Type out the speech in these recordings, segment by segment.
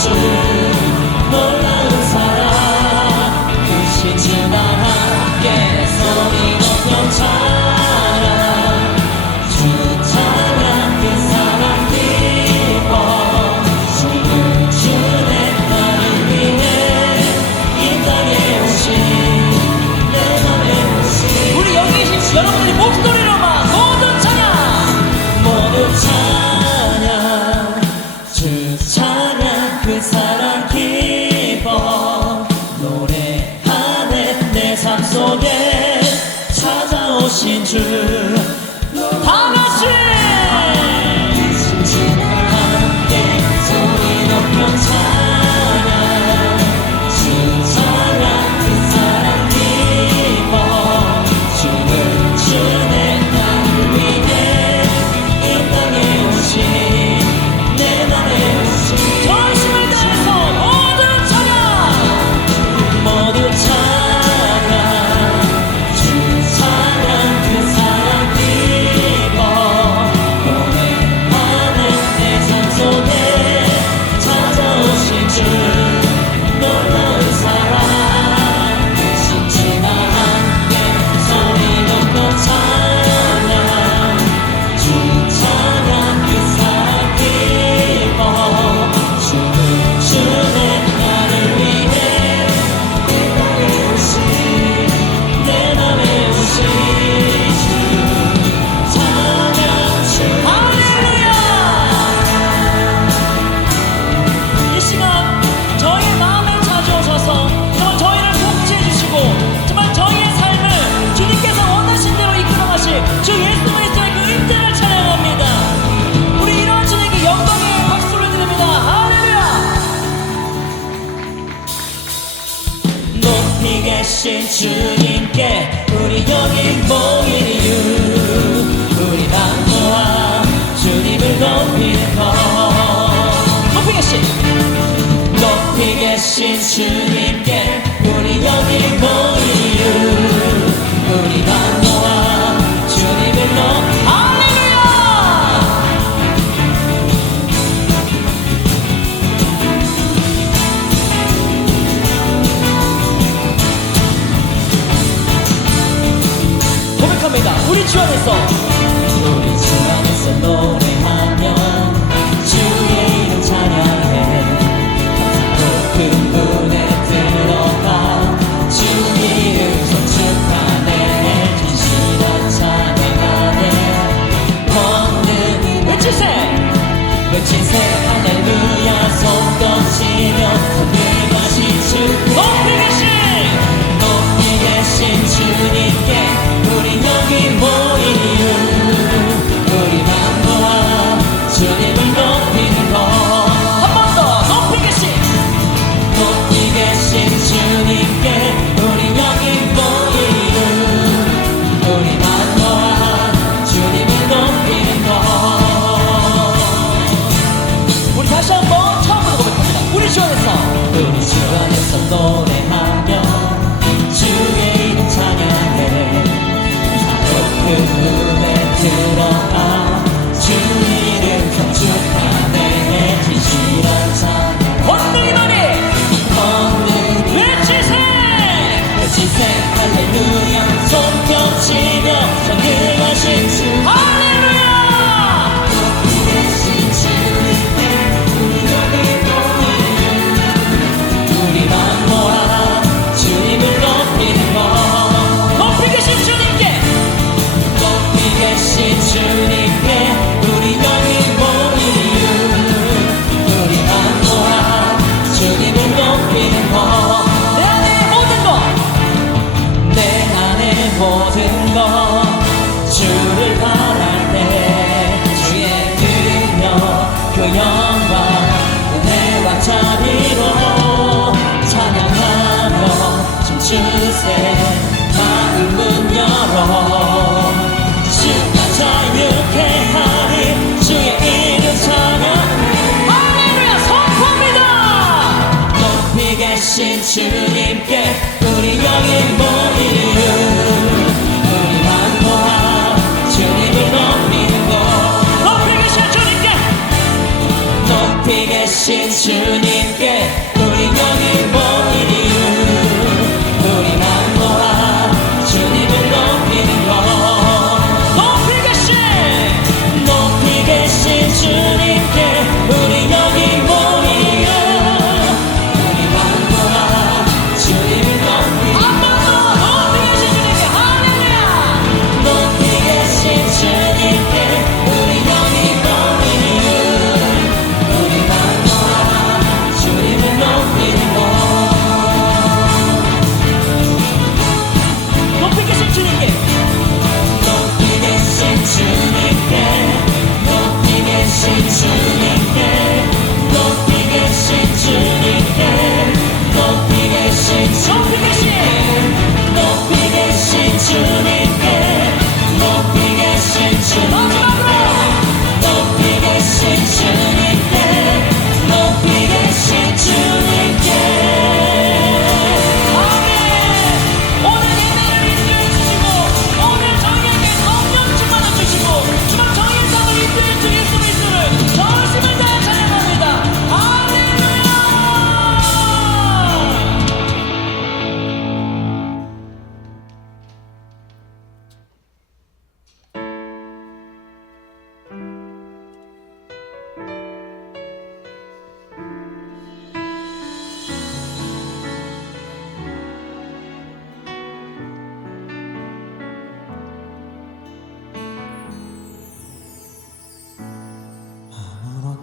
주 놀라운 사랑 크신 주와 함께 소리 높여 찬양 주 찬양 그 사랑 기뻐 주는 주의 나를 위해 이 땅에 오신 내 맘에 오신 우리 여기 계신 여러분들이 목소리로만 모두 찬양 모두 찬양 주 찬양 그 사랑 기뻐 노래하네 내 삶 속에 찾아오신 주 다 같이 함께 소리 높여 찬양 주 찬양 그 사랑 기뻐 주는 주의 나를 위해 이 땅에 오신 내 맘에 오신 전심을 다해서 모두 찬양 모두 찬양 주 찬양 그 사랑 기뻐 노래하는 내 삶 속에 찾아오신 주 놀라운 사랑 크신 주와 함께 소리 높여 찬양 주 찬양 그 사랑 기뻐 주는 주의 나를 위해 내 맘에 오신 내 맘에 오신 주 찬양 주 할렐루야. 이 시간 저희 마음에 찾아오셔서 정말 저희를 통치해 주시고 정말 저희의 삶을 주님께서 원하신 대로 이끌어가실 주 예수 그리스도의 그 임재를 찬양합니다. 우리 이러한 주님께 영광의 박수를 드립니다. 할렐루야. 높이 계신 주님께 우리 여기 모인 이유 우리 다 모아 주님을 높이는 것 높이 계신 높이 계신 주님께 우리 여기 모인 이유 우리 다 모아 주님을 높이 할렐루야. 고백합니다. 우리 주 안에서 우리 주 안에서 노래하며 주의 이름 찬양해 높은 문에 들어가 주 이름 송축하네 진실한 찬양하네 걷는 외치세 할렐루야 손 던지며 선율하신 주 높이 계신 주님께 우리 여기 모인 이유 우리 다 모아 주님을 높이는 것 한 번 더 높이 계신 높이 계신 주님께 우리 여기 모인 이유 우리 다 모아 주님을 높이는 것 우리 다시 한번 처음부터 고백합니다. 우리 주 안에서 우리 주 안에서 노래하며 주의 이름 찬양해 높은 문에 들어가 주 이름 송축하네 진실한 찬양 권능이 너니 걷는 외치세 할렐루야 손 펴치며 전능하신 주 할렐루야. 높이 계신 주님께 우리 여기 모인 우리만 모아 주님을 높이는 것 높이 계신 주님께 높이 계신 주님께 우리 여기 모인 이유 우리만 모아 주님을 높이는 것 내 안에 모든 것 내 안에 모든 것 주를 바랄 때 주의 능력 그 영광 은혜와 자비로 찬양하며 춤추세 마음은 열어 주가 자유케 하리 주의 이름 찬양 할렐루야. 선포합니다. 높이 계신 주님께 우리 여기 모인 이유 우리만 모아 주님을 높이는 것 높이 계신 주님께 높이 계신 주님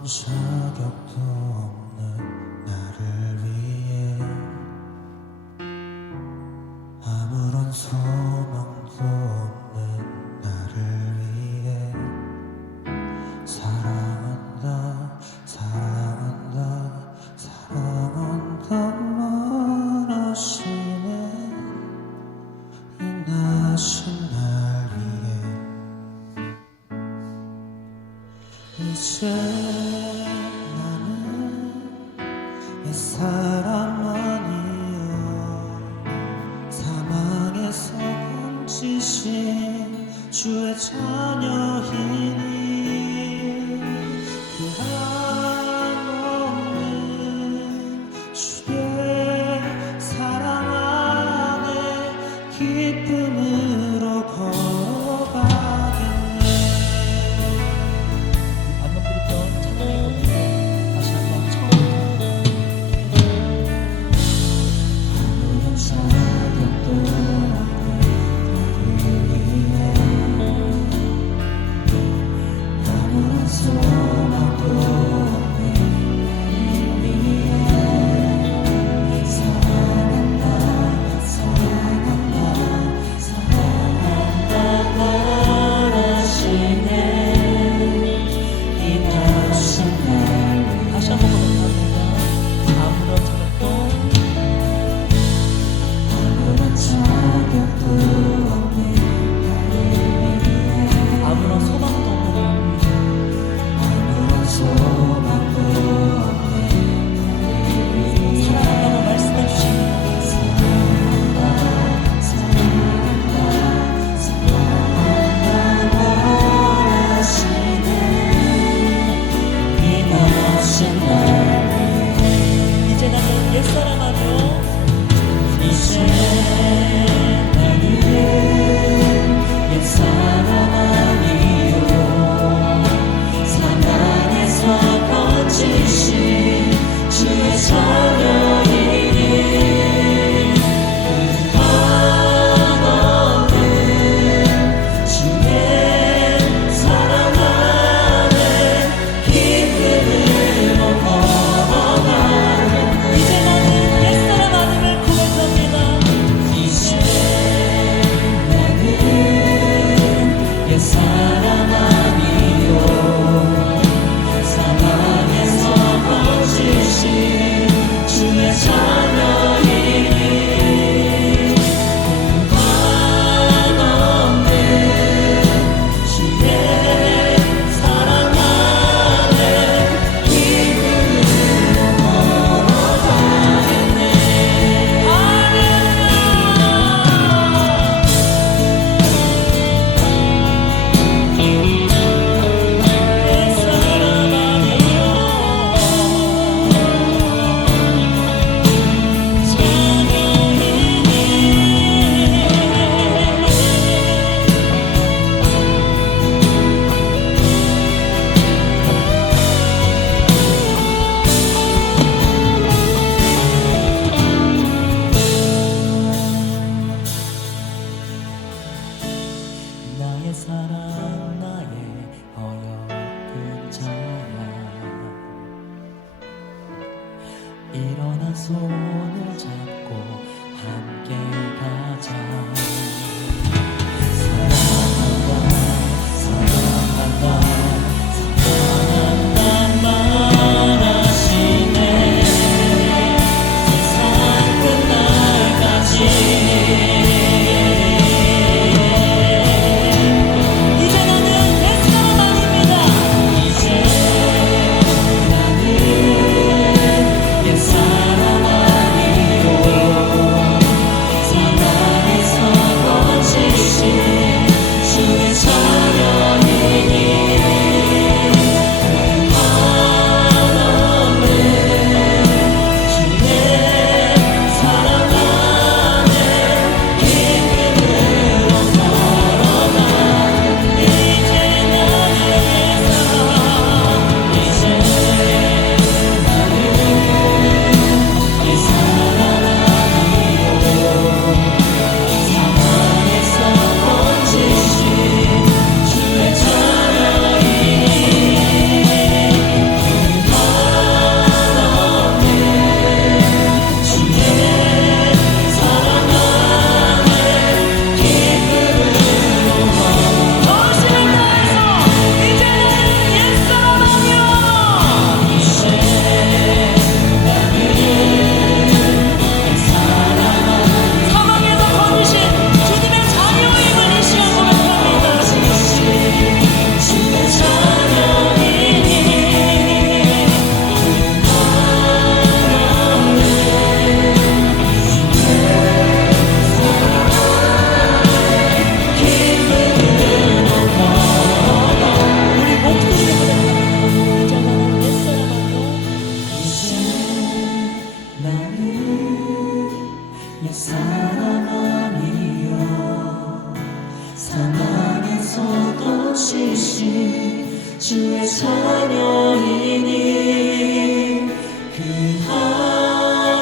자격도 없는 나를 위해 아무런 소망도 없는 나를 위해 사랑한다 사랑한다 사랑한다 말하시네 이 나신 날 위해 이제 나는 옛사람 아니여 사망에서 건지신 주의 자녀이니 그 한없는 주의 사랑 안에 기쁨으로 걸어가겠네. 방금 드렸던 찬양의 고백을 다시 한번 처음부터 아무런 자격도 없는 나를 위해 아무런 소망도 없는 나를 위해 사랑한다 사랑한다 사랑한다 말하시네 이 나신 날 위해 다시 한번 고백합니다. 아무런 자격도 아무런 자격도 없는 나를 위해 아무런 소망도 없는 아무런 소망도 없는 나를 위해 사랑한다고 말씀해 주십니다. 사랑한다 사랑한다 사랑한다 말하시네 이 나신 날 위해 이제 나는 옛사람 아니요 이제 나는 옛사람 아니요 사랑에서 거치신 주의 자녀이니 그 한없는 주의 사랑 안에 기쁨으로 걸어가겠네. 이제 나는 옛사람 아님을 고백합니다. 이제 나는 옛사람 아니요 사랑에서 거치신 주의 자녀이니 그 한없는 주의 사랑 안에 기쁨으로 걸어가겠네. 옛사람 나의 사랑 나의 어여쁜 자야 일어나 손을 잡고 함께 가자 사랑한다 사랑한다 사랑한다 말하시네 세상 끝날까지 이제 나는 옛사람 아닙니다. 이제 나는 옛사람 아니요 사랑에서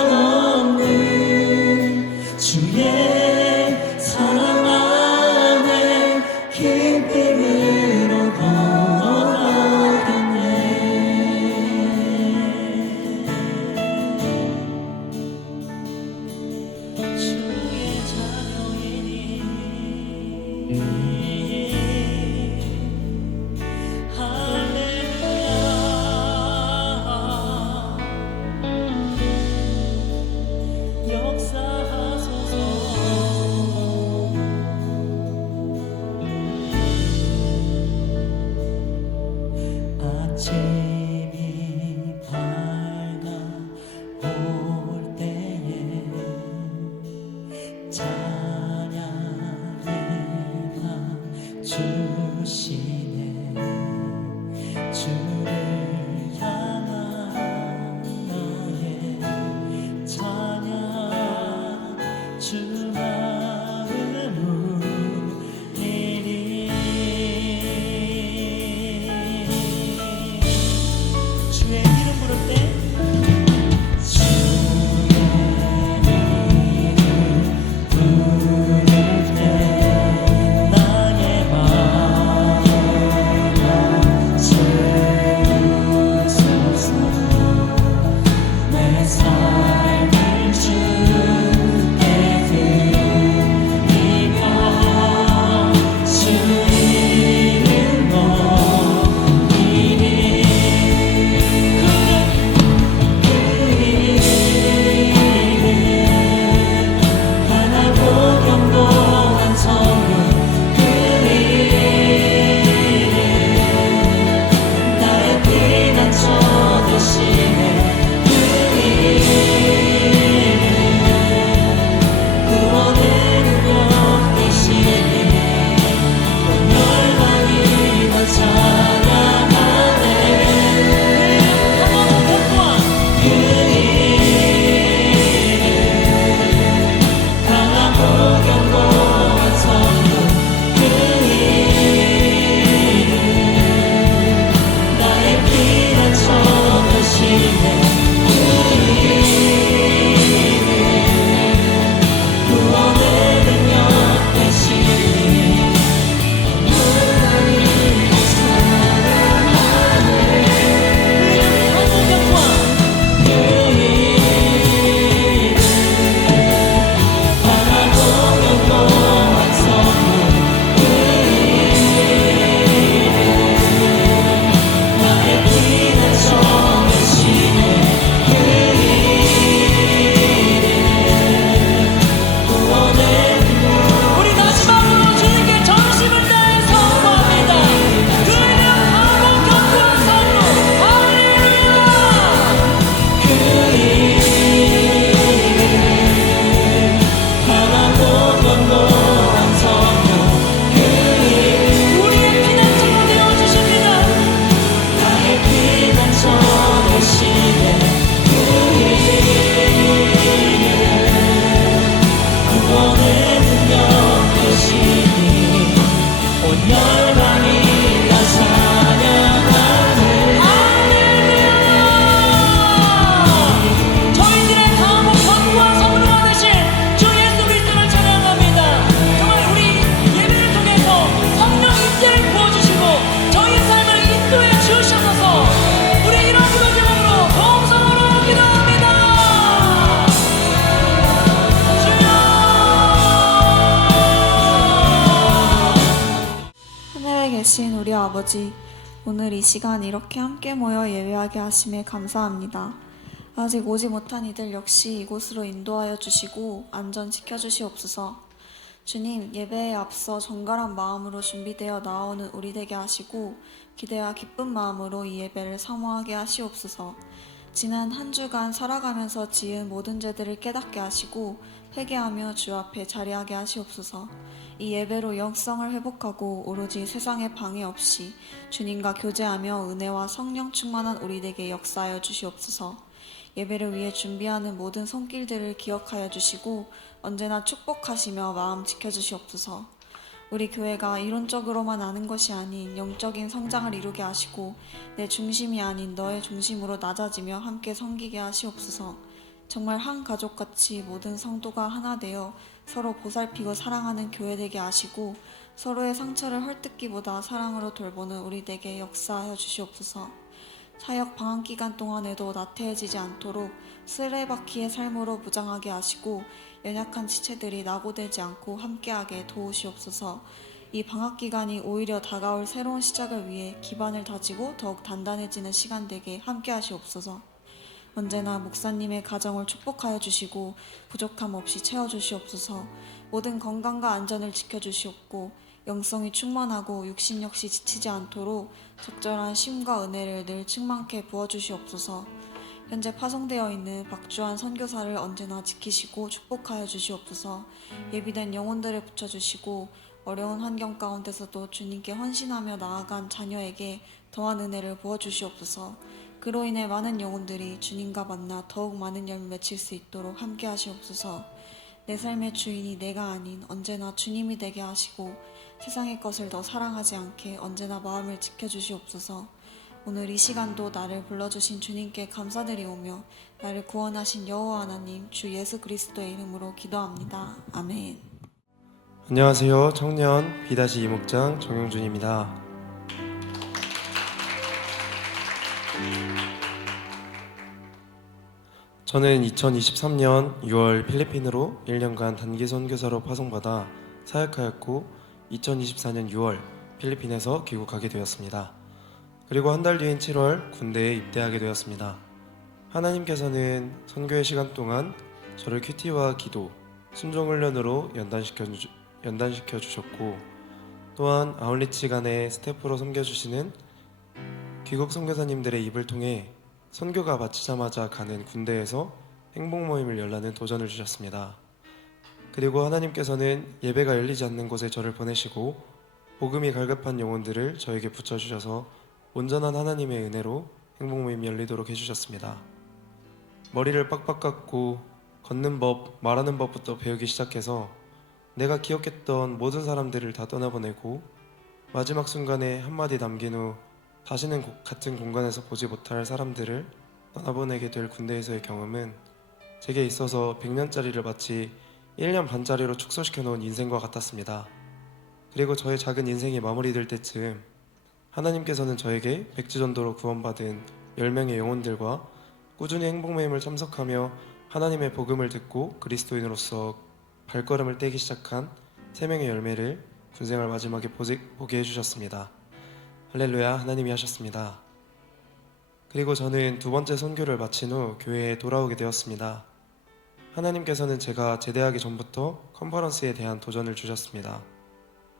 한없는 주의 사랑 안에 기쁨으로 걸어가겠네. 주의 자녀이니 할렐루야. 역사하소서. 아침이 밝아 올 때에 찬양의 밤 주시네. 주를 향한 나의 찬양 주 마음 울리니. 주의 이름 부를 때 나의 마음 채우소서. 내 삶을 주께 드리며 주 이름 높이니. 그 이름 강하고 견고한 성령. 그 이름 나의 피난처 되시네. 그 이름 구원의 능력 되시니. 온 열방이 다 찬양하네. 그 이름 강하고 견고한 성령. 그 이름 나의 피난처 되시네. 그 이름 구원의 능력 되시니. 하나님 사랑하네. 그 이름 강하고 견고한 성령. 그 이름 나의 피난처 되시네. 그 이름 구원의 능력. 우리 마지막으로 주님께 전심을 다해 선포합니다. 그 이름 하고 견고한 성령 할렐루야. 그 이름 강하고 견고한 성령. 그 이름 우리의 피난처가 되어주십니다. 나의 피난처 되시네. 그 이름 구원의 능력 되시니. 온 열방이 다 찬양하네. 저희들의 강하고 견고한 성령가 되신 주 예수 그리스도를 찬양합니다. 정말 우리 예배를 통해서 성령 임재를 부어주시고 저희의 삶을 인도해 주셔서 우리 이런 기도 제목으로 동성으로 기도합니다. 하늘에 계신 우리 아버지, 오늘 이 시간 이렇게 함께 모여 예배하게 하심에 감사합니다. 아직 오지 못한 이들 역시 이곳으로 인도하여 주시고 안전 지켜주시옵소서. 주님, 예배에 앞서 정갈한 마음으로 준비되어 나오는 우리 되게 하시고 기대와 기쁜 마음으로 이 예배를 사모하게 하시옵소서. 지난 한 주간 살아가면서 지은 모든 죄들을 깨닫게 하시고 회개하며 주 앞에 자리하게 하시옵소서. 이 예배로 영성을 회복하고 오로지 세상에 방해 없이 주님과 교제하며 은혜와 성령 충만한 우리에게 역사하여 주시옵소서. 예배를 위해 준비하는 모든 손길들을 기억하여 주시고 언제나 축복하시며 마음 지켜주시옵소서. 우리 교회가 이론적으로만 아는 것이 아닌 영적인 성장을 이루게 하시고 내 중심이 아닌 너의 중심으로 낮아지며 함께 섬기게 하시옵소서. 정말 한 가족같이 모든 성도가 하나 되어 서로 보살피고 사랑하는 교회 되게 하시고 서로의 상처를 헐뜯기보다 사랑으로 돌보는 우리 되게 역사하여 주시옵소서. 사역 방학 기간 동안에도 나태해지지 않도록 쓰레바퀴의 삶으로 무장하게 하시고 연약한 지체들이 낙오되지 않고 함께하게 도우시옵소서. 이 방학 기간이 오히려 다가올 새로운 시작을 위해 기반을 다지고 더욱 단단해지는 시간 되게 함께하시옵소서. 언제나 목사님의 가정을 축복하여 주시고 부족함 없이 채워주시옵소서. 모든 건강과 안전을 지켜주시옵고 영성이 충만하고 육신 역시 지치지 않도록 적절한 쉼과 은혜를 늘 충만케 부어주시옵소서. 현재 파송되어 있는 박주환 선교사를 언제나 지키시고 축복하여 주시옵소서. 예비된 영혼들을 붙여주시고 어려운 환경 가운데서도 주님께 헌신하며 나아간 자녀에게 더한 은혜를 부어주시옵소서. 그로 인해 많은 영혼들이 주님과 만나 더욱 많은 열매 맺힐 수 있도록 함께 하시옵소서. 내 삶의 주인이 내가 아닌 언제나 주님이 되게 하시고 세상의 것을 더 사랑하지 않게 언제나 마음을 지켜주시옵소서. 오늘 이 시간도 나를 불러주신 주님께 감사드리오며 나를 구원하신 여호와 하나님 주 예수 그리스도의 이름으로 기도합니다. 아멘. 안녕하세요. 청년 B-2 목장 정용준입니다. 저는 2023년 6월 필리핀으로 1년간 단기 선교사로 파송받아 사역하였고 2024년 6월 필리핀에서 귀국하게 되었습니다. 그리고 한 달 뒤인 7월 군대에 입대하게 되었습니다. 하나님께서는 선교의 시간 동안 저를 큐티와 기도, 순종훈련으로 연단시켜 주셨고 또한 아웃리치 간의 스태프로 섬겨주시는 귀국 선교사님들의 입을 통해 선교가 마치자마자 가는 군대에서 행복 모임을 열라는 도전을 주셨습니다. 그리고 하나님께서는 예배가 열리지 않는 곳에 저를 보내시고 복음이 갈급한 영혼들을 저에게 붙여주셔서 온전한 하나님의 은혜로 행복 모임이 열리도록 해주셨습니다. 머리를 빡빡 깎고 걷는 법, 말하는 법부터 배우기 시작해서 내가 기억했던 모든 사람들을 다 떠나보내고 마지막 순간에 한마디 남긴 후 다시는 같은 공간에서 보지 못할 사람들을 떠나보내게 될 군대에서의 경험은 제게 있어서 100년짜리를 마치 1년 반짜리로 축소시켜 놓은 인생과 같았습니다. 그리고 저의 작은 인생이 마무리될 때쯤 하나님께서는 저에게 백지전도로 구원받은 10명의 영혼들과 꾸준히 행복모임을 참석하며 하나님의 복음을 듣고 그리스도인으로서 발걸음을 떼기 시작한 3명의 열매를 군생활 마지막에 보게 해주셨습니다. 할렐루야, 하나님이 하셨습니다. 그리고 저는 두 번째 선교를 마친 후 교회에 돌아오게 되었습니다. 하나님께서는 제가 제대하기 전부터 컨퍼런스에 대한 도전을 주셨습니다.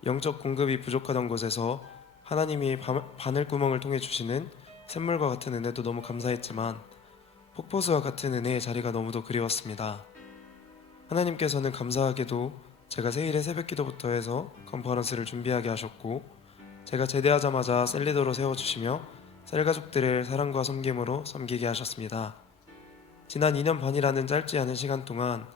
영적 공급이 부족하던 곳에서 하나님이 바늘구멍을 통해 주시는 샘물과 같은 은혜도 너무 감사했지만 폭포수와 같은 은혜의 자리가 너무도 그리웠습니다. 하나님께서는 감사하게도 제가 세일의 새벽기도부터 해서 컨퍼런스를 준비하게 하셨고 제가 제대하자마자 셀리더로 세워주시며 셀가족들을 사랑과 섬김으로 섬기게 하셨습니다. 지난 2년 반이라는 짧지 않은 시간 동안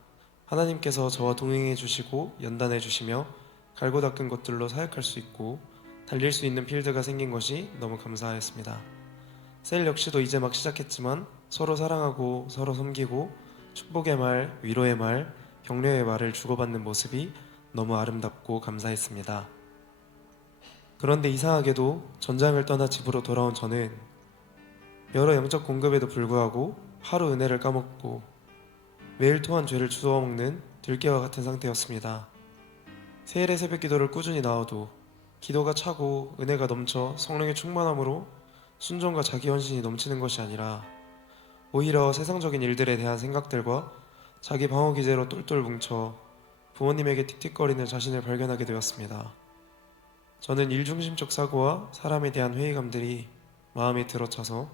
하나님께서 저와 동행해 주시고 연단해 주시며 갈고 닦은 것들로 사역할 수 있고 달릴 수 있는 필드가 생긴 것이 너무 감사했습니다. 셀 역시도 이제 막 시작했지만 서로 사랑하고 서로 섬기고 축복의 말, 위로의 말, 격려의 말을 주고받는 모습이 너무 아름답고 감사했습니다. 그런데 이상하게도 전장을 떠나 집으로 돌아온 저는 여러 영적 공급에도 불구하고 하루 은혜를 까먹고 매일 토한 죄를 주워먹는 들깨와 같은 상태였습니다. 세일의 새벽 기도를 꾸준히 나와도 기도가 차고 은혜가 넘쳐 성령의 충만함으로 순종과 자기 헌신이 넘치는 것이 아니라 오히려 세상적인 일들에 대한 생각들과 자기 방어 기제로 똘똘 뭉쳐 부모님에게 틱틱거리는 자신을 발견하게 되었습니다. 저는 일중심적 사고와 사람에 대한 회의감들이 마음에 들어차서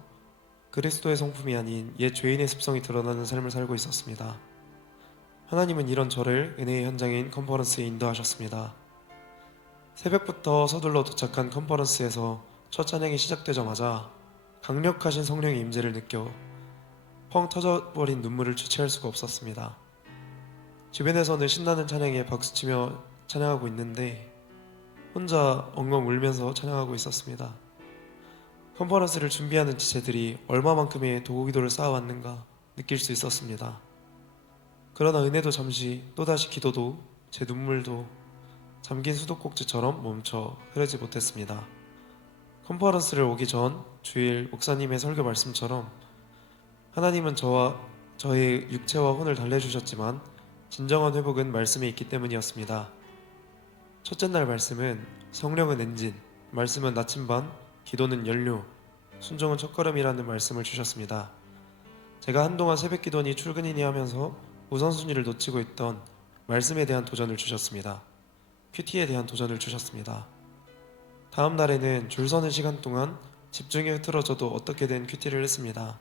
그리스도의 성품이 아닌 옛 죄인의 습성이 드러나는 삶을 살고 있었습니다. 하나님은 이런 저를 은혜의 현장인 컨퍼런스에 인도하셨습니다. 새벽부터 서둘러 도착한 컨퍼런스에서 첫 찬양이 시작되자마자 강력하신 성령의 임재를 느껴 펑 터져버린 눈물을 주체할 수가 없었습니다. 주변에서는 신나는 찬양에 박수치며 찬양하고 있는데 혼자 엉엉 울면서 찬양하고 있었습니다. 컨퍼런스를 준비하는 지체들이 얼마만큼의 도구기도를 쌓아왔는가 느낄 수 있었습니다. 그러나 은혜도 잠시, 또다시 기도도, 제 눈물도 잠긴 수도꼭지처럼 멈춰 흐르지 못했습니다. 컨퍼런스를 오기 전 주일 목사님의 설교 말씀처럼 하나님은 저의 육체와 혼을 달래주셨지만 진정한 회복은 말씀에 있기 때문이었습니다. 첫째 날 말씀은 성령은 엔진, 말씀은 나침반, 기도는 연료, 순종은 첫걸음이라는 말씀을 주셨습니다. 제가 한동안 새벽기도니 출근이니 하면서 우선순위를 놓치고 있던 말씀에 대한 도전을 주셨습니다. 큐티에 대한 도전을 주셨습니다. 다음 날에는 줄 서는 시간 동안 집중이 흐트러져도 어떻게든 큐티를 했습니다.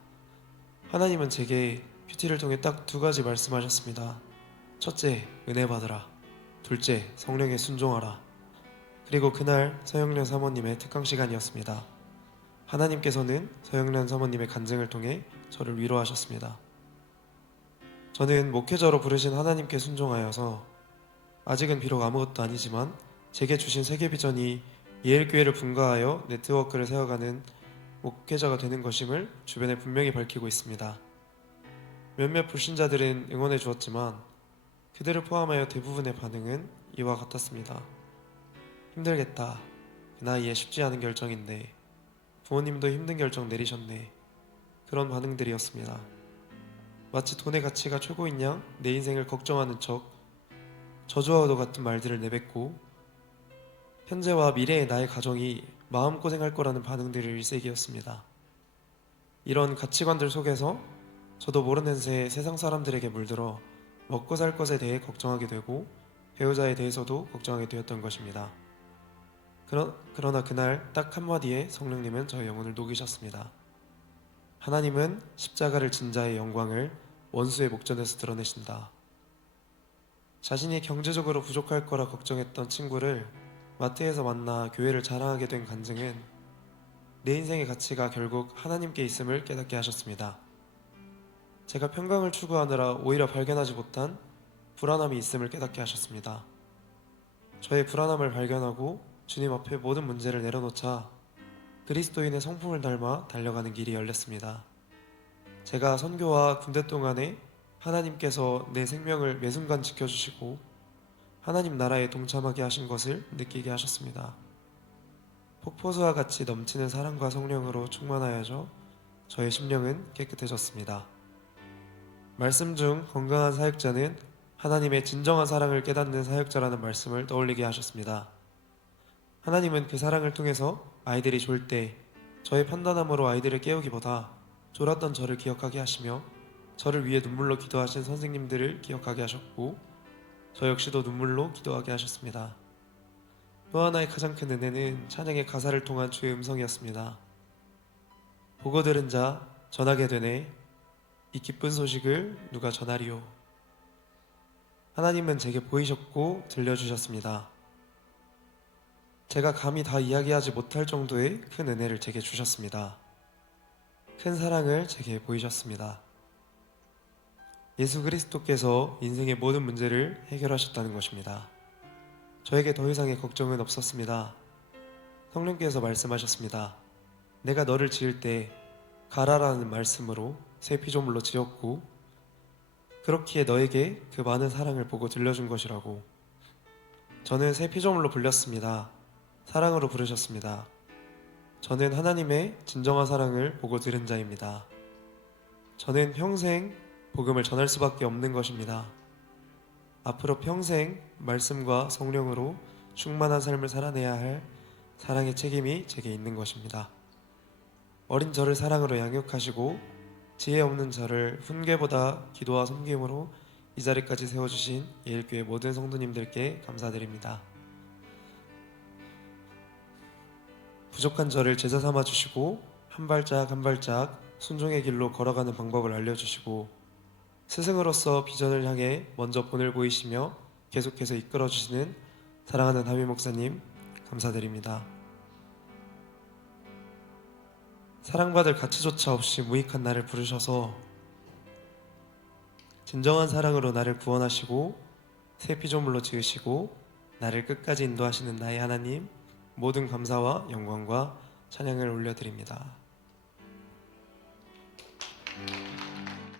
하나님은 제게 큐티를 통해 딱 두 가지 말씀하셨습니다. 첫째, 은혜 받으라. 둘째, 성령에 순종하라. 그리고 그날 서영련 사모님의 특강 시간이었습니다. 하나님께서는 서영련 사모님의 간증을 통해 저를 위로하셨습니다. 저는 목회자로 부르신 하나님께 순종하여서 아직은 비록 아무것도 아니지만 제게 주신 세계 비전이 예일교회를 분가하여 네트워크를 세워가는 목회자가 되는 것임을 주변에 분명히 밝히고 있습니다. 몇몇 불신자들은 응원해 주었지만 그들을 포함하여 대부분의 반응은 이와 같았습니다. 힘들겠다. 그 나이에 쉽지 않은 결정인데 부모님도 힘든 결정 내리셨네. 그런 반응들이었습니다. 마치 돈의 가치가 최고인 양 내 인생을 걱정하는 척 저주와도 같은 말들을 내뱉고 현재와 미래의 나의 가정이 마음고생할 거라는 반응들이 일색이었습니다. 이런 가치관들 속에서 저도 모르는 새에 세상 사람들에게 물들어 먹고 살 것에 대해 걱정하게 되고 배우자에 대해서도 걱정하게 되었던 것입니다. 그러나 그날 딱 한마디에 성령님은 저의 영혼을 녹이셨습니다. 하나님은 십자가를 진 자의 영광을 원수의 목전에서 드러내신다. 자신이 경제적으로 부족할 거라 걱정했던 친구를 마트에서 만나 교회를 자랑하게 된 간증은 내 인생의 가치가 결국 하나님께 있음을 깨닫게 하셨습니다. 제가 평강을 추구하느라 오히려 발견하지 못한 불안함이 있음을 깨닫게 하셨습니다. 저의 불안함을 발견하고 주님 앞에 모든 문제를 내려놓자 그리스도인의 성품을 닮아 달려가는 길이 열렸습니다. 제가 선교와 군대 동안에 하나님께서 내 생명을 매 순간 지켜주시고 하나님 나라에 동참하게 하신 것을 느끼게 하셨습니다. 폭포수와 같이 넘치는 사랑과 성령으로 충만하여져 저의 심령은 깨끗해졌습니다. 말씀 중 건강한 사역자는 하나님의 진정한 사랑을 깨닫는 사역자라는 말씀을 떠올리게 하셨습니다. 하나님은 그 사랑을 통해서 아이들이 졸 때 저의 판단함으로 아이들을 깨우기보다 졸았던 저를 기억하게 하시며 저를 위해 눈물로 기도하신 선생님들을 기억하게 하셨고 저 역시도 눈물로 기도하게 하셨습니다. 또 하나의 가장 큰 은혜는 찬양의 가사를 통한 주의 음성이었습니다. 보고 들은 자 전하게 되네 이 기쁜 소식을 누가 전하리요. 하나님은 제게 보이셨고 들려주셨습니다. 제가 감히 다 이야기하지 못할 정도의 큰 은혜를 제게 주셨습니다. 큰 사랑을 제게 보이셨습니다. 예수 그리스도께서 인생의 모든 문제를 해결하셨다는 것입니다. 저에게 더 이상의 걱정은 없었습니다. 성령께서 말씀하셨습니다. 내가 너를 지을 때 가라라는 말씀으로 새 피조물로 지었고 그렇기에 너에게 그 많은 사랑을 보고 들려준 것이라고. 저는 새 피조물로 불렸습니다. 사랑으로 부르셨습니다. 저는 하나님의 진정한 사랑을 보고 들은 자입니다. 저는 평생 복음을 전할 수밖에 없는 것입니다. 앞으로 평생 말씀과 성령으로 충만한 삶을 살아내야 할 사랑의 책임이 제게 있는 것입니다. 어린 저를 사랑으로 양육하시고 지혜 없는 저를 훈계보다 기도와 섬김으로 이 자리까지 세워주신 예일교회 모든 성도님들께 감사드립니다. 부족한 저를 제자 삼아 주시고 한 발짝 한 발짝 순종의 길로 걸어가는 방법을 알려주시고 스승으로서 비전을 향해 먼저 본을 보이시며 계속해서 이끌어주시는 사랑하는 하미 목사님 감사드립니다. 사랑받을 가치조차 없이 무익한 나를 부르셔서 진정한 사랑으로 나를 구원하시고 새 피조물로 지으시고 나를 끝까지 인도하시는 나의 하나님, 모든 감사와 영광과 찬양을 올려드립니다.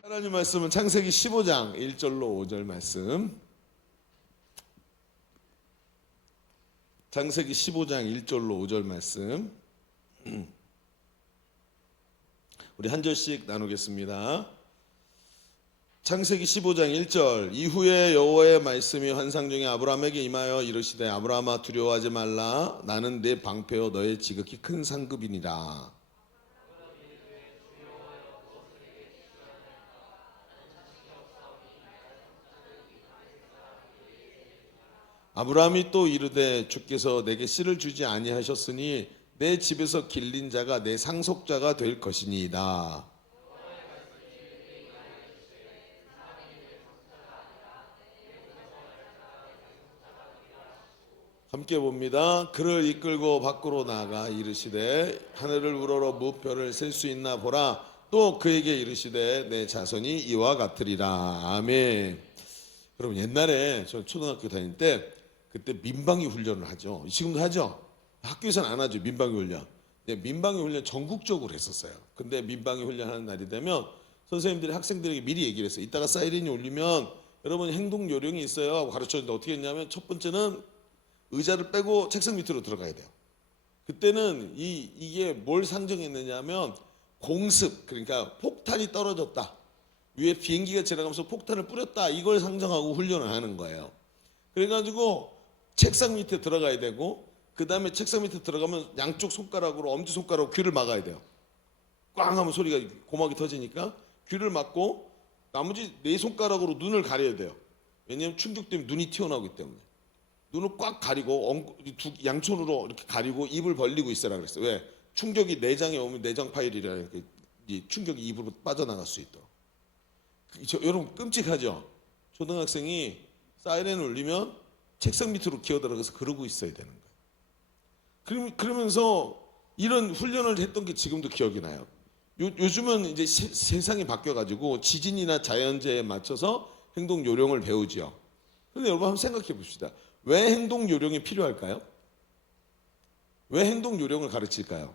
하나님 말씀은 창세기 15장 1절로 5절 말씀. 창세기 15장 1절로 5절 말씀. 우리 한 절씩 나누겠습니다. 창세기 15장 1절. 이후에 여호와의 말씀이 환상 중에 아브라함에게 임하여 이르시되 아브라함아 두려워하지 말라. 나는 내 방패요 너의 지극히 큰 상급이니라. 아브라함이 또 이르되 주께서 내게 씨를 주지 아니하셨으니 내 집에서 길린 자가 내 상속자가 될 것이니이다. 함께 봅니다. 그를 이끌고 밖으로 나가 이르시되 하늘을 우러러 무뼈를 셀 수 있나 보라. 또 그에게 이르시되 내 자손이 이와 같으리라. 아멘. 여러분 옛날에 저 초등학교 다닐 때 그때 민방위 훈련을 하죠. 지금도 하죠. 학교에서는 안 하죠. 민방위 훈련. 민방위 훈련 전국적으로 했었어요. 근데 민방위 훈련하는 날이 되면 선생님들이 학생들에게 미리 얘기를 했어요. 이따가 사이렌이 울리면 여러분 행동 요령이 있어요 하고 가르쳤는데 어떻게 했냐면 첫 번째는 의자를 빼고 책상 밑으로 들어가야 돼요. 그때는 이게 뭘 상징했느냐면 공습, 그러니까 폭탄이 떨어졌다. 위에 비행기가 지나가면서 폭탄을 뿌렸다. 이걸 상정하고 훈련을 하는 거예요. 그래가지고 책상 밑에 들어가야 되고 그 다음에 책상 밑에 들어가면 양쪽 손가락으로 엄지손가락으로 귀를 막아야 돼요. 꽝 하면 소리가 고막이 터지니까 귀를 막고 나머지 네 손가락으로 눈을 가려야 돼요. 왜냐하면 충격 때문에 눈이 튀어나오기 때문에. 눈을 꽉 가리고 양손으로 이렇게 가리고 입을 벌리고 있으라 그랬어요. 왜? 충격이 내장에 오면 내장 파열이라는 이 충격이 입으로 빠져나갈 수 있도록. 여러분 끔찍하죠? 초등학생이 사이렌을 울리면 책상 밑으로 기어들어가서 그러고 있어야 되는 거예요. 그러면서 이런 훈련을 했던 게 지금도 기억이 나요. 요즘은 이제 세상이 바뀌어가지고 지진이나 자연재해에 맞춰서 행동 요령을 배우지요. 그런데 여러분 한번 생각해 봅시다. 왜 행동 요령이 필요할까요? 왜 행동 요령을 가르칠까요?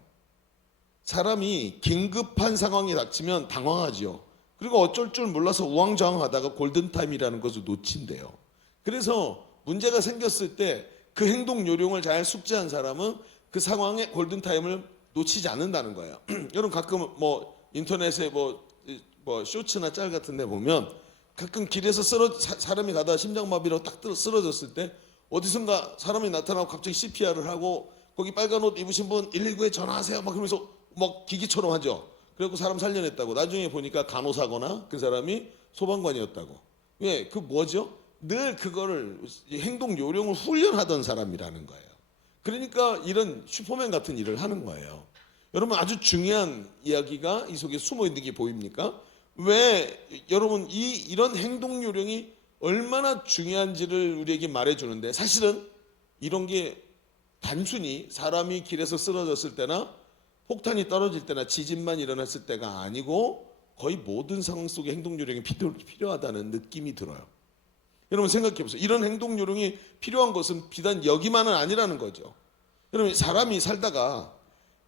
사람이 긴급한 상황이 닥치면 당황하지요. 그리고 어쩔 줄 몰라서 우왕좌왕하다가 골든타임이라는 것을 놓친대요. 그래서 문제가 생겼을 때 그 행동 요령을 잘 숙지한 사람은 그 상황의 골든타임을 놓치지 않는다는 거예요. 여러분 가끔 뭐 인터넷에 뭐 쇼츠나 짤 같은 데 보면 가끔 길에서 사람이 가다가 심장마비로 딱 쓰러졌을 때 어디선가 사람이 나타나고 갑자기 CPR을 하고 거기 빨간 옷 입으신 분 119에 전화하세요 막 그러면서 막 기기처럼 하죠. 그래갖고 사람 살려냈다고. 나중에 보니까 간호사거나 그 사람이 소방관이었다고. 왜? 그 뭐죠? 늘 그거를 행동 요령을 훈련하던 사람이라는 거예요. 그러니까 이런 슈퍼맨 같은 일을 하는 거예요. 여러분 아주 중요한 이야기가 이 속에 숨어 있는 게 보입니까? 왜 여러분 이런 행동 요령이 얼마나 중요한지를 우리에게 말해주는데 사실은 이런 게 단순히 사람이 길에서 쓰러졌을 때나 폭탄이 떨어질 때나 지진만 일어났을 때가 아니고 거의 모든 상황 속에 행동 요령이 필요하다는 느낌이 들어요. 여러분 생각해 보세요. 이런 행동 요령이 필요한 것은 비단 여기만은 아니라는 거죠. 여러분 사람이 살다가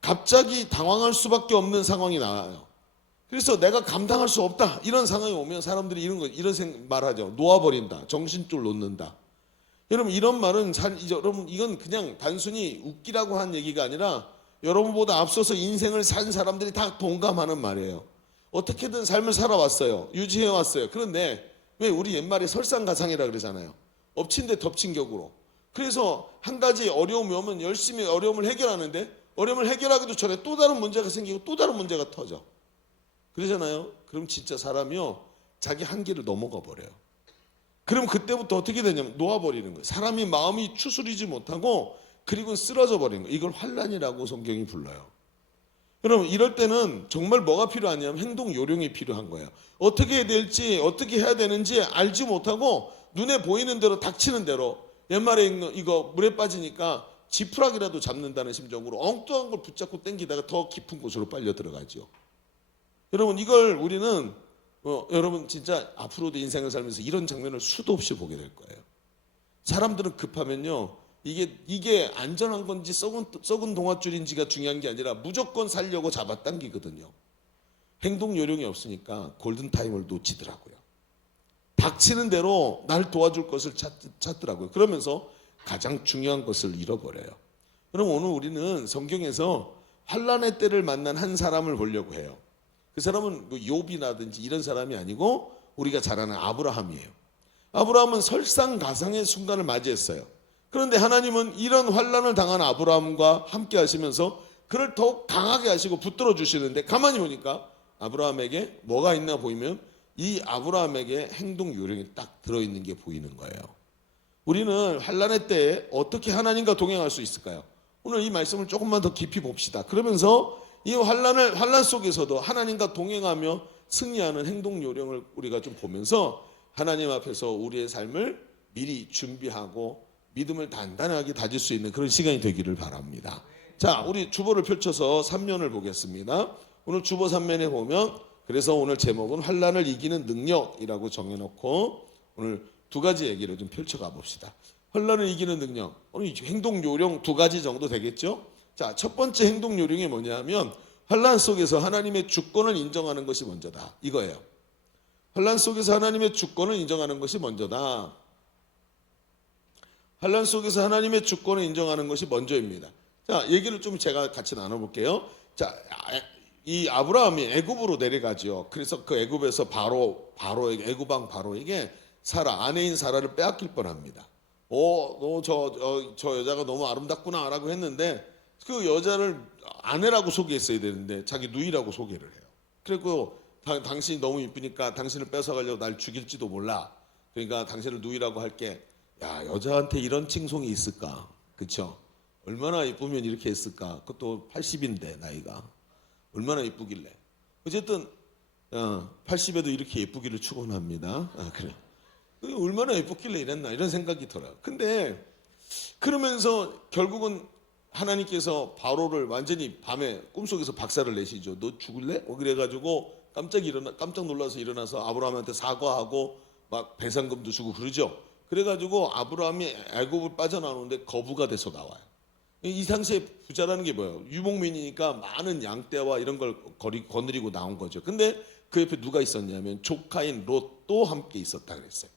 갑자기 당황할 수밖에 없는 상황이 나와요. 그래서 내가 감당할 수 없다 이런 상황이 오면 사람들이 이런 말하죠. 놓아버린다. 정신줄 놓는다. 여러분 이런 말은 여러분 이건 그냥 단순히 웃기라고 한 얘기가 아니라 여러분보다 앞서서 인생을 산 사람들이 다 동감하는 말이에요. 어떻게든 삶을 살아왔어요. 유지해왔어요. 그런데 왜 우리 옛말에 설상가상이라 그러잖아요. 엎친 데 덮친 격으로. 그래서 한 가지 어려움이 오면 열심히 어려움을 해결하는데 어려움을 해결하기도 전에 또 다른 문제가 생기고 또 다른 문제가 터져. 그러잖아요. 그럼 진짜 사람이요 자기 한계를 넘어가 버려요. 그럼 그때부터 어떻게 되냐면 놓아버리는 거예요. 사람이 마음이 추스리지 못하고 그리고 쓰러져 버리는 거예요. 이걸 환란이라고 성경이 불러요. 여러분 이럴 때는 정말 뭐가 필요하냐면 행동 요령이 필요한 거예요. 어떻게 해야 될지 어떻게 해야 되는지 알지 못하고 눈에 보이는 대로 닥치는 대로 옛말에 이거 물에 빠지니까 지푸라기라도 잡는다는 심정으로 엉뚱한 걸 붙잡고 당기다가 더 깊은 곳으로 빨려 들어가죠. 여러분 이걸 우리는 여러분 진짜 앞으로도 인생을 살면서 이런 장면을 수도 없이 보게 될 거예요. 사람들은 급하면요, 이게 안전한 건지 썩은 동아줄인지가 중요한 게 아니라 무조건 살려고 잡아당기거든요. 행동 요령이 없으니까 골든 타임을 놓치더라고요. 닥치는 대로 날 도와줄 것을 찾더라고요. 그러면서 가장 중요한 것을 잃어버려요. 그럼 오늘 우리는 성경에서 환란의 때를 만난 한 사람을 보려고 해요. 그 사람은 뭐 욥이라든지 이런 사람이 아니고 우리가 잘 아는 아브라함이에요. 아브라함은 설상가상의 순간을 맞이했어요. 그런데 하나님은 이런 환란을 당한 아브라함과 함께 하시면서 그를 더욱 강하게 하시고 붙들어 주시는데, 가만히 보니까 아브라함에게 뭐가 있나 보이면 이 아브라함에게 행동 요령이 딱 들어있는 게 보이는 거예요. 우리는 환란의 때에 어떻게 하나님과 동행할 수 있을까요? 오늘 이 말씀을 조금만 더 깊이 봅시다. 그러면서 이 환란 속에서도 하나님과 동행하며 승리하는 행동 요령을 우리가 좀 보면서 하나님 앞에서 우리의 삶을 미리 준비하고 믿음을 단단하게 다질 수 있는 그런 시간이 되기를 바랍니다. 자, 우리 주보를 펼쳐서 3면을 보겠습니다. 오늘 주보 3면에 보면, 그래서 오늘 제목은 환란을 이기는 능력이라고 정해놓고 오늘 두 가지 얘기를 좀 펼쳐가 봅시다. 환란을 이기는 능력, 오늘 행동 요령 두 가지 정도 되겠죠? 자, 첫 번째 행동 요령이 뭐냐면 환란 속에서 하나님의 주권을 인정하는 것이 먼저다, 이거예요. 환란 속에서 하나님의 주권을 인정하는 것이 먼저다. 환란 속에서 하나님의 주권을 인정하는 것이 먼저입니다. 자, 얘기를 좀 제가 같이 나눠볼게요. 자, 이 아브라함이 애굽으로 내려가죠. 그래서 그 애굽에서 바로에게, 애굽왕 바로에게 아내인 사라를 빼앗길 뻔합니다. 너 저 여자가 너무 아름답구나라고 했는데 그 여자를 아내라고 소개했어야 되는데 자기 누이라고 소개를 해요. 그리고 당신이 너무 이쁘니까 당신을 뺏어가려고 날 죽일지도 몰라. 그러니까 당신을 누이라고 할게. 야, 여자한테 이런 칭송이 있을까? 그쵸? 얼마나 이쁘면 이렇게 했을까? 그것도 80인데 나이가 얼마나 이쁘길래. 어쨌든 80에도 이렇게 예쁘기를 축원합니다. 그래. 얼마나 예뻤길래 이랬나 이런 생각이 들어요. 근데 그러면서 결국은 하나님께서 바로를 완전히 밤에 꿈속에서 박살을 내시죠. 너 죽을래? 그래가지고 깜짝 놀라서 일어나서 아브라함한테 사과하고 막 배상금도 주고 그러죠. 그래가지고 아브라함이 애굽을 빠져나오는데 거부가 돼서 나와요. 이 당시에 부자라는 게 뭐예요? 유목민이니까 많은 양떼와 이런 걸 거느리고 나온 거죠. 근데 그 옆에 누가 있었냐면 조카인 롯도 함께 있었다 그랬어요.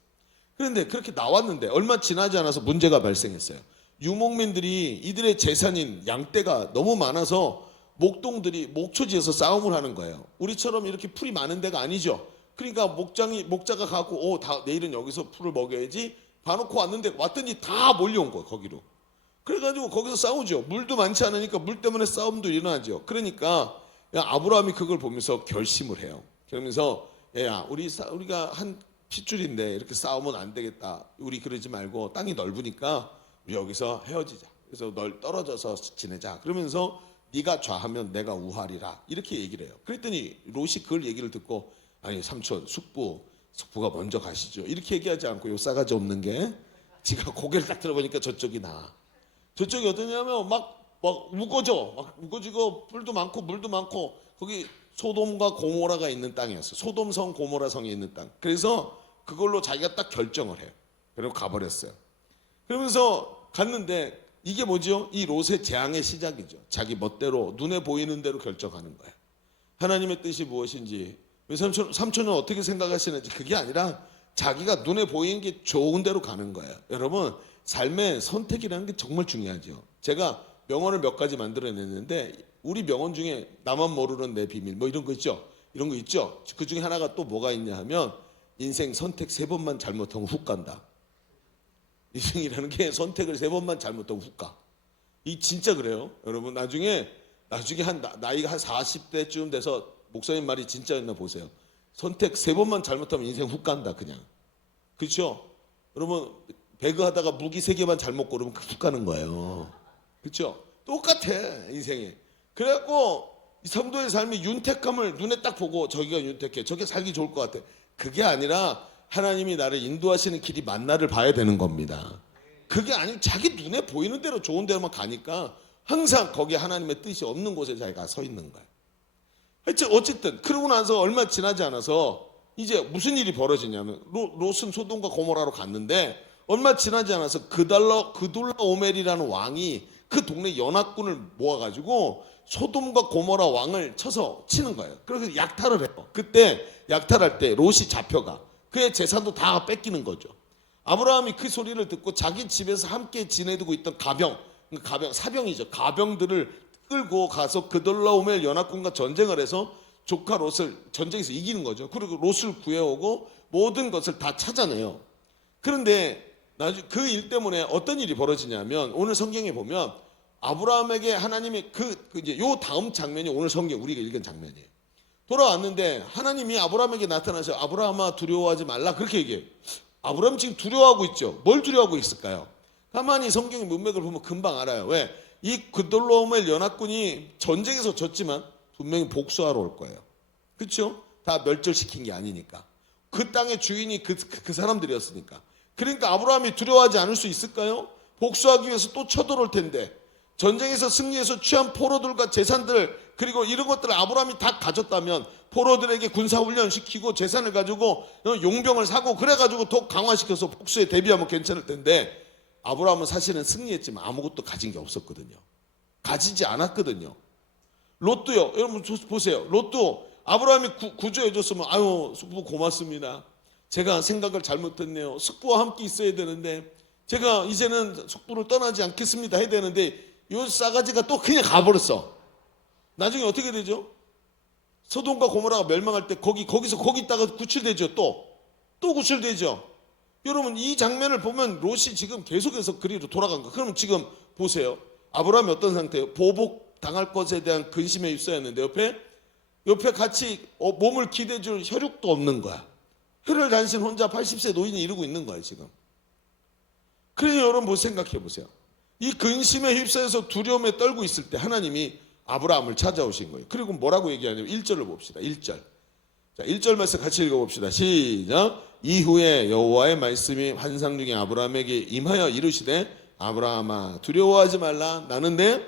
그런데 그렇게 나왔는데 얼마 지나지 않아서 문제가 발생했어요. 유목민들이 이들의 재산인 양떼가 너무 많아서 목동들이 목초지에서 싸움을 하는 거예요. 우리처럼 이렇게 풀이 많은 데가 아니죠. 그러니까 목자가 갖고 내일은 여기서 풀을 먹여야지 봐놓고 왔더니 다 몰려온 거예요, 거기로. 그래가지고 거기서 싸우죠. 물도 많지 않으니까 물 때문에 싸움도 일어나죠. 그러니까 아브라함이 그걸 보면서 결심을 해요. 그러면서 야, 우리가 한 핏줄인데 이렇게 싸우면 안 되겠다. 우리 그러지 말고 땅이 넓으니까 우리 여기서 헤어지자. 그래서 널 떨어져서 지내자. 그러면서 네가 좌하면 내가 우하리라. 이렇게 얘기를 해요. 그랬더니 롯이 그걸 얘기를 듣고 아니 삼촌 숙부가 먼저 가시죠. 이렇게 얘기하지 않고 요 싸가지 없는 게 지가 고개를 딱 들어보니까 저쪽이 나아. 저쪽이 어떠냐면 막 우거지고 뿔도 많고 물도 많고 거기 소돔과 고모라가 있는 땅이었어. 소돔성 고모라성이 있는 땅. 그래서 그걸로 자기가 딱 결정을 해요. 그리고 가버렸어요. 그러면서 갔는데 이게 뭐죠? 이 롯의 재앙의 시작이죠. 자기 멋대로 눈에 보이는 대로 결정하는 거예요. 하나님의 뜻이 무엇인지, 삼촌은 어떻게 생각하시는지 그게 아니라 자기가 눈에 보이는 게 좋은 대로 가는 거예요. 여러분, 삶의 선택이라는 게 정말 중요하죠. 제가 명언을 몇 가지 만들어냈는데 우리 명언 중에 나만 모르는 내 비밀 뭐 이런 거 있죠. 이런 거 있죠. 그 중에 하나가 또 뭐가 있냐 하면 인생 선택 3번만 잘못하면 훅 간다. 인생이라는 게 선택을 3번만 잘못하면 훅 가. 이 진짜 그래요. 여러분 나중에 나이가 한 40대쯤 돼서 목사님 말이 진짜였나 보세요. 선택 3번만 잘못하면 인생 훅 간다 그냥. 그렇죠? 여러분 배그 하다가 무기 3개만 잘못 고르면 훅 가는 거예요. 그렇죠? 똑같아 인생이. 그래갖고 이 성도의 삶이 윤택함을 눈에 딱 보고 저기가 윤택해, 저게 살기 좋을 것 같아. 그게 아니라 하나님이 나를 인도하시는 길이 맞나를 봐야 되는 겁니다. 그게 아니고 자기 눈에 보이는 대로 좋은 데로만 가니까 항상 거기에 하나님의 뜻이 없는 곳에 자기가 서 있는 거예요. 어쨌든 그러고 나서 얼마 지나지 않아서 이제 무슨 일이 벌어지냐면 롯은 소돔과 고모라로 갔는데 얼마 지나지 않아서 그돌라오멜이라는 왕이 그 동네 연합군을 모아가지고 소돔과 고모라 왕을 쳐서 치는 거예요. 그래서 약탈을 해요. 그때 약탈할 때 롯이 잡혀가. 그의 재산도 다 뺏기는 거죠. 아브라함이 그 소리를 듣고 자기 집에서 함께 지내두고 있던 사병이죠. 가병들을 끌고 가서 그돌라오멜 연합군과 전쟁을 해서 조카 롯을 전쟁에서 이기는 거죠. 그리고 롯을 구해오고 모든 것을 다 찾아내요. 그런데 그 일 때문에 어떤 일이 벌어지냐면 오늘 성경에 보면 아브라함에게 하나님이 이제 요 다음 장면이 오늘 성경 우리가 읽은 장면이에요. 돌아왔는데 하나님이 아브라함에게 나타나서 아브라함아 두려워하지 말라 그렇게 얘기해요. 아브라함 지금 두려워하고 있죠. 뭘 두려워하고 있을까요? 가만히 성경의 문맥을 보면 금방 알아요. 왜? 이 그돌라오멜 연합군이 전쟁에서 졌지만 분명히 복수하러 올 거예요. 그렇죠? 다 멸절시킨 게 아니니까. 그 땅의 주인이 그 사람들이었으니까. 그러니까 아브라함이 두려워하지 않을 수 있을까요? 복수하기 위해서 또 쳐들어올 텐데 전쟁에서 승리해서 취한 포로들과 재산들 그리고 이런 것들을 아브라함이 다 가졌다면 포로들에게 군사훈련 시키고 재산을 가지고 용병을 사고 그래가지고 더 강화시켜서 복수에 대비하면 괜찮을 텐데 아브라함은 사실은 승리했지만 아무것도 가진 게 없었거든요. 가지지 않았거든요. 롯도요. 여러분 보세요. 롯도 아브라함이 구조해줬으면 아유 숙부 고맙습니다. 제가 생각을 잘못했네요. 숙부와 함께 있어야 되는데 제가 이제는 숙부를 떠나지 않겠습니다 해야 되는데 요 싸가지가 또 그냥 가버렸어. 나중에 어떻게 되죠? 소돔과 고모라가 멸망할 때 거기서 있다가 구출되죠. 또 구출되죠. 여러분 이 장면을 보면 롯이 지금 계속해서 그리로 돌아간 거. 그러면 지금 보세요. 아브라함이 어떤 상태예요? 보복 당할 것에 대한 근심에 입사였는데 옆에 같이 몸을 기대줄 혈육도 없는 거야. 혈을 단신 혼자 80세 노인이 이러고 있는 거예요 지금. 그러니 여러분 뭐 생각해 보세요. 이 근심에 휩싸여서 두려움에 떨고 있을 때 하나님이 아브라함을 찾아오신 거예요. 그리고 뭐라고 얘기하냐면 1절을 봅시다. 1절. 자, 1절 말씀 같이 읽어봅시다. 시작. 이후에 여호와의 말씀이 환상 중에 아브라함에게 임하여 이르시되 아브라함아 두려워하지 말라. 나는 내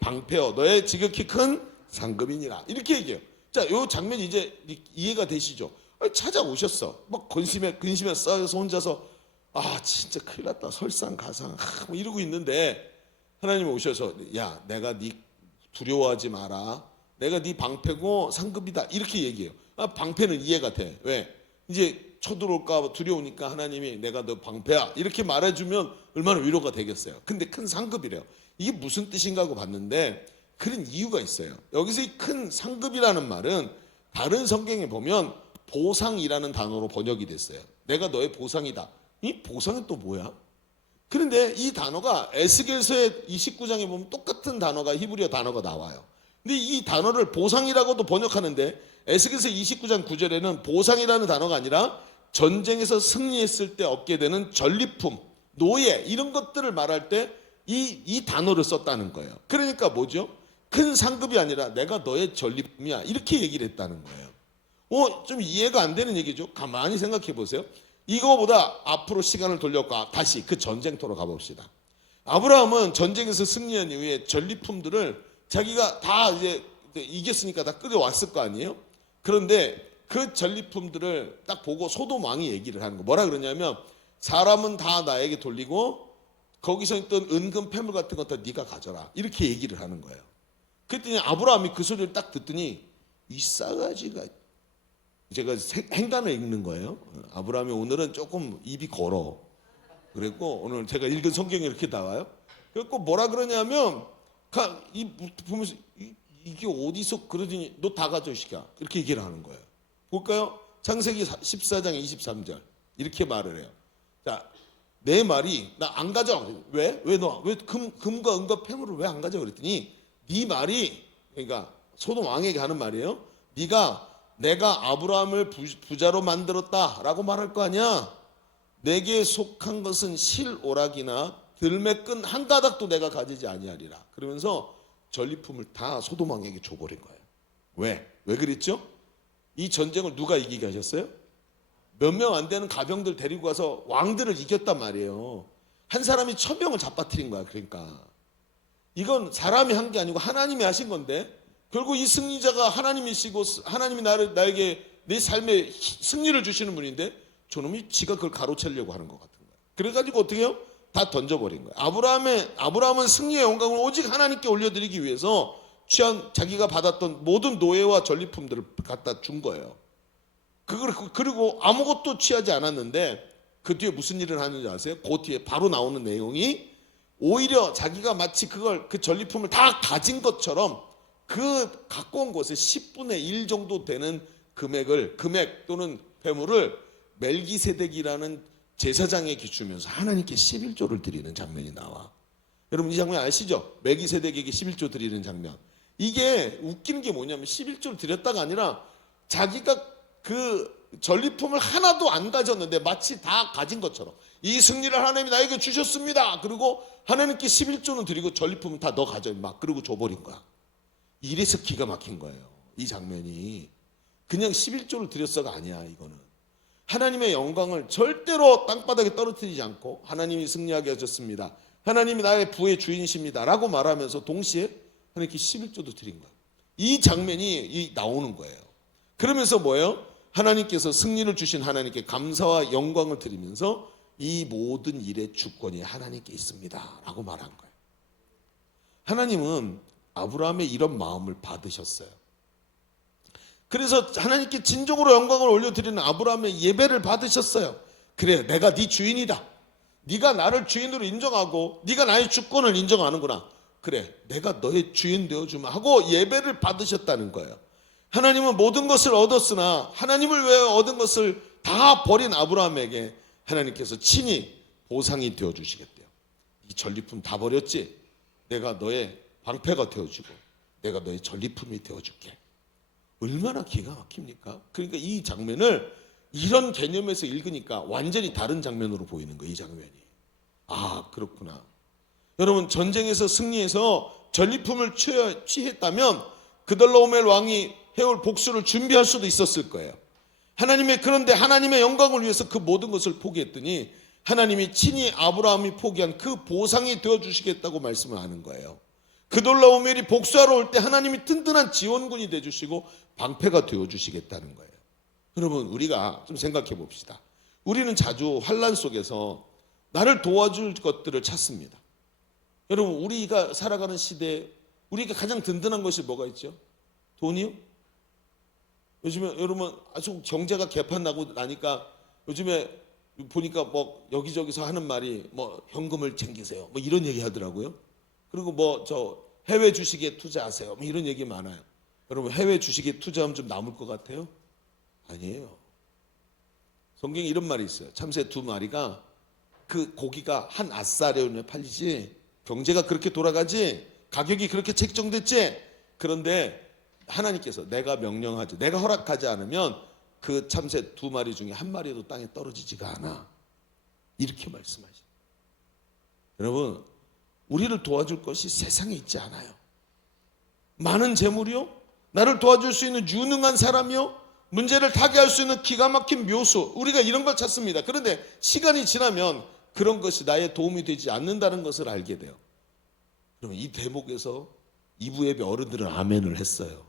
방패여 너의 지극히 큰 상급이니라. 이렇게 얘기해요. 자, 요 장면이 이제 이해가 되시죠? 찾아오셨어. 막 근심에 쌓여서 혼자서 아 진짜 큰일 났다. 설상가상 뭐 이러고 있는데 하나님이 오셔서 야 내가 네 두려워하지 마라. 내가 네 방패고 상급이다. 이렇게 얘기해요. 방패는 이해가 돼. 왜? 이제 쳐들어올까 두려우니까 하나님이 내가 너 방패야. 이렇게 말해주면 얼마나 위로가 되겠어요. 근데 큰 상급이래요. 이게 무슨 뜻인가 하고 봤는데 그런 이유가 있어요. 여기서 이 큰 상급이라는 말은 다른 성경에 보면 보상이라는 단어로 번역이 됐어요. 내가 너의 보상이다. 이 보상은 또 뭐야? 그런데 이 단어가 에스겔서의 29장에 보면 똑같은 단어가 히브리어 단어가 나와요. 근데 이 단어를 보상이라고도 번역하는데 에스겔서 29장 9절에는 보상이라는 단어가 아니라 전쟁에서 승리했을 때 얻게 되는 전리품, 노예 이런 것들을 말할 때 이 단어를 썼다는 거예요. 그러니까 뭐죠? 큰 상급이 아니라 내가 너의 전리품이야 이렇게 얘기를 했다는 거예요. 좀 이해가 안 되는 얘기죠. 가만히 생각해 보세요. 이거보다 앞으로 시간을 돌려가 다시 그 전쟁터로 가봅시다. 아브라함은 전쟁에서 승리한 이후에 전리품들을 자기가 다 이제 이겼으니까 다 끌어왔을 거 아니에요? 그런데 그 전리품들을 딱 보고 소돔 왕이 얘기를 하는 거. 뭐라 그러냐면 사람은 다 나에게 돌리고 거기서 있던 은금 패물 같은 것 다 네가 가져라. 이렇게 얘기를 하는 거예요. 그랬더니 아브라함이 그 소리를 딱 듣더니 이 싸가지가 제가 행간을 읽는 거예요. 아브라함이 오늘은 조금 입이 걸어. 그랬고 오늘 제가 읽은 성경에 이렇게 나와요. 그래서 뭐라 그러냐면 보면서 이게 어디서 그러더니 너 다 가져 시켜. 이렇게 얘기를 하는 거예요. 볼까요? 창세기 14장 23절 이렇게 말을 해요. 자, 내 말이 나 안 가져. 왜? 왜 너? 왜 금과 은과 폐물을 왜 안 가져? 그랬더니 네 말이 그러니까 소돔 왕에게 하는 말이에요. 내가 아브라함을 부자로 만들었다라고 말할 거 아니야. 내게 속한 것은 실오락이나 들매끈 한 가닥도 내가 가지지 아니하리라. 그러면서 전리품을 다 소돔 왕에게 줘버린 거예요. 왜? 왜 그랬죠? 이 전쟁을 누가 이기게 하셨어요? 몇 명 안 되는 가병들 데리고 가서 왕들을 이겼단 말이에요. 한 사람이 1000명을 잡아뜨린 거야. 그러니까 이건 사람이 한 게 아니고 하나님이 하신 건데 결국 이 승리자가 하나님이시고 하나님이 나에게 내 삶에 승리를 주시는 분인데 저놈이 지가 그걸 가로채려고 하는 것 같은 거예요. 그래가지고 어떻게 해요? 다 던져버린 거예요. 아브라함은 승리의 영광을 오직 하나님께 올려드리기 위해서 취한 자기가 받았던 모든 노예와 전리품들을 갖다 준 거예요. 그리고 아무것도 취하지 않았는데 그 뒤에 무슨 일을 하는지 아세요? 그 뒤에 바로 나오는 내용이 오히려 자기가 마치 그 전리품을 다 가진 것처럼 그 갖고 온 것의 10분의 1 정도 되는 금액 또는 배물을 멜기세덱이라는 제사장에게 주면서 하나님께 11조를 드리는 장면이 나와. 여러분 이 장면 아시죠? 멜기세덱에게 11조 드리는 장면. 이게 웃기는 게 뭐냐면 11조를 드렸다가 아니라 자기가 그 전리품을 하나도 안 가졌는데 마치 다 가진 것처럼 이 승리를 하나님이 나에게 주셨습니다. 그리고 하나님께 11조는 드리고 전리품은 다 너 가져 막 그러고 줘버린 거야. 이래서 기가 막힌 거예요. 이 장면이 그냥 11조를 드렸어가 아니야. 이거는 하나님의 영광을 절대로 땅바닥에 떨어뜨리지 않고 하나님이 승리하게 하셨습니다. 하나님이 나의 부의 주인이십니다 라고 말하면서 동시에 하나님께 11조도 드린 거예요. 이 장면이 나오는 거예요. 그러면서 뭐예요? 하나님께서 승리를 주신 하나님께 감사와 영광을 드리면서 이 모든 일의 주권이 하나님께 있습니다 라고 말한 거예요. 하나님은 아브라함의 이런 마음을 받으셨어요. 그래서 하나님께 진정으로 영광을 올려드리는 아브라함의 예배를 받으셨어요. 그래, 내가 네 주인이다. 네가 나를 주인으로 인정하고 네가 나의 주권을 인정하는구나. 그래, 내가 너의 주인 되어주마 하고 예배를 받으셨다는 거예요. 하나님은 모든 것을 얻었으나 하나님을 위해 얻은 것을 다 버린 아브라함에게 하나님께서 친히 보상이 되어주시겠대요. 이 전리품 다 버렸지? 내가 너의 방패가 되어주고 내가 너의 전리품이 되어줄게. 얼마나 기가 막힙니까? 그러니까 이 장면을 이런 개념에서 읽으니까 완전히 다른 장면으로 보이는 거예요. 이 장면이. 아, 그렇구나. 여러분, 전쟁에서 승리해서 전리품을 취했다면 그들라오멜 왕이 해올 복수를 준비할 수도 있었을 거예요. 그런데 하나님의 영광을 위해서 그 모든 것을 포기했더니 하나님이 친히 아브라함이 포기한 그 보상이 되어주시겠다고 말씀을 하는 거예요. 그돌라오멜이 복수하러 올 때 하나님이 든든한 지원군이 되어주시고 방패가 되어주시겠다는 거예요. 여러분, 우리가 좀 생각해 봅시다. 우리는 자주 환난 속에서 나를 도와줄 것들을 찾습니다. 여러분, 우리가 살아가는 시대에 우리가 가장 든든한 것이 뭐가 있죠? 돈이요? 요즘에 여러분 아주 경제가 개판나고 나니까 요즘에 보니까 뭐 여기저기서 하는 말이 뭐 현금을 챙기세요 뭐 이런 얘기 하더라고요. 그리고 뭐 저 해외 주식에 투자하세요 뭐 이런 얘기 많아요. 여러분, 해외 주식에 투자하면 좀 남을 것 같아요? 아니에요. 성경에 이런 말이 있어요. 참새 2마리가 그 고기가 한 아싸리온에 팔리지, 경제가 그렇게 돌아가지, 가격이 그렇게 책정됐지. 그런데 하나님께서 내가 명령하지, 내가 허락하지 않으면 그 참새 2마리 중에 1마리도 땅에 떨어지지가 않아. 이렇게 말씀하시죠. 여러분, 우리를 도와줄 것이 세상에 있지 않아요. 많은 재물이요, 나를 도와줄 수 있는 유능한 사람이요, 문제를 타개할 수 있는 기가 막힌 묘수, 우리가 이런 걸 찾습니다. 그런데 시간이 지나면 그런 것이 나의 도움이 되지 않는다는 것을 알게 돼요. 그러면 이 대목에서 2부 예배 어른들은 아멘을 했어요.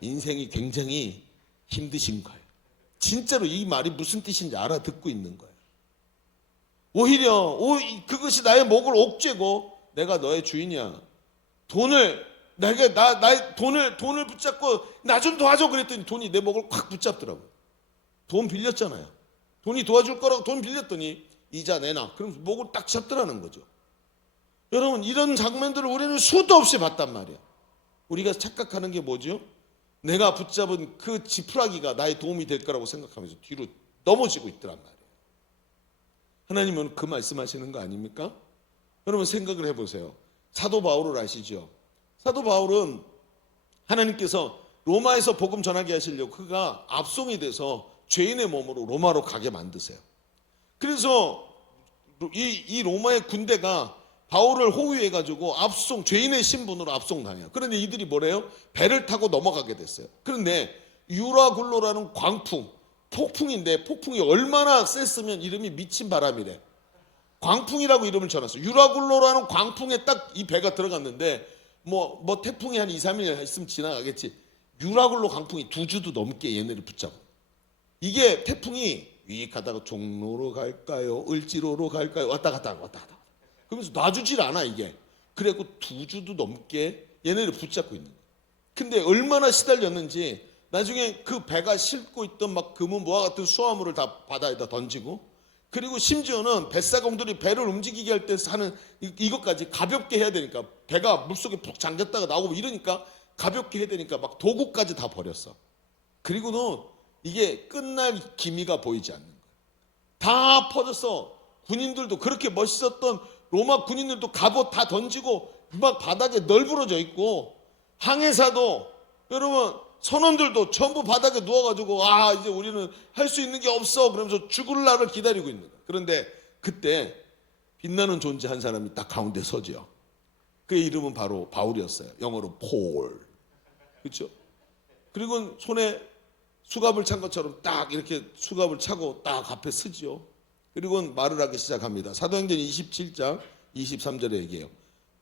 인생이 굉장히 힘드신 거예요. 진짜로 이 말이 무슨 뜻인지 알아듣고 있는 거예요. 오히려 그것이 나의 목을 옥죄고 내가 너의 주인이야. 돈을 붙잡고 나 좀 도와줘 그랬더니 돈이 내 목을 콱 붙잡더라고요. 돈 빌렸잖아요. 돈이 도와줄 거라고 돈 빌렸더니 이자 내놔. 그럼 목을 딱 잡더라는 거죠. 여러분, 이런 장면들을 우리는 수도 없이 봤단 말이야. 우리가 착각하는 게 뭐죠? 내가 붙잡은 그 지푸라기가 나의 도움이 될 거라고 생각하면서 뒤로 넘어지고 있더란 말이에요. 하나님은 그 말씀하시는 거 아닙니까? 여러분, 생각을 해보세요. 사도 바울을 아시죠? 사도 바울은 하나님께서 로마에서 복음 전하게 하시려고 그가 압송이 돼서 죄인의 몸으로 로마로 가게 만드세요. 그래서 이 로마의 군대가 바울을 호위해가지고 죄인의 신분으로 압송당해요. 그런데 이들이 뭐래요? 배를 타고 넘어가게 됐어요. 그런데 유라굴로라는 폭풍인데 폭풍이 얼마나 셌으면 이름이 미친 바람이래. 광풍이라고 이름을 전했어요. 유라굴로라는 광풍에 딱 이 배가 들어갔는데 뭐 태풍이 한 2, 3일 있으면 지나가겠지. 유라굴로 광풍이 2주도 넘게 얘네를 붙잡아. 이게 태풍이 이 가다가 종로로 갈까요? 을지로로 갈까요? 왔다 갔다. 그러면서 놔주질 않아 이게. 그래갖고 2주도 넘게 얘네를 붙잡고 있는 거야. 근데 얼마나 시달렸는지 나중에 그 배가 싣고 있던 막 금은보화 같은 수화물을 다 바다에다 던지고, 그리고 심지어는 뱃사공들이 배를 움직이게 할 때 하는 이것까지 가볍게 해야 되니까, 배가 물속에 푹 잠겼다가 나오고 이러니까 가볍게 해야 되니까 막 도구까지 다 버렸어. 그리고는 이게 끝날 기미가 보이지 않는 거야. 다 퍼졌어. 군인들도 그렇게 멋있었던 로마 군인들도 갑옷 다 던지고 막 바닥에 널브러져 있고, 항해사도 여러분 선원들도 전부 바닥에 누워가지고 이제 우리는 할 수 있는 게 없어 그러면서 죽을 날을 기다리고 있는 거야. 그런데 그때 빛나는 존재 한 사람이 딱 가운데 서죠. 그의 이름은 바로 바울이었어요. 영어로 폴. 그렇죠? 그리고 손에 수갑을 찬 것처럼 딱 이렇게 수갑을 차고 딱 앞에 서죠. 그리고 말을 하기 시작합니다. 사도행전 27장 23절에 얘기해요.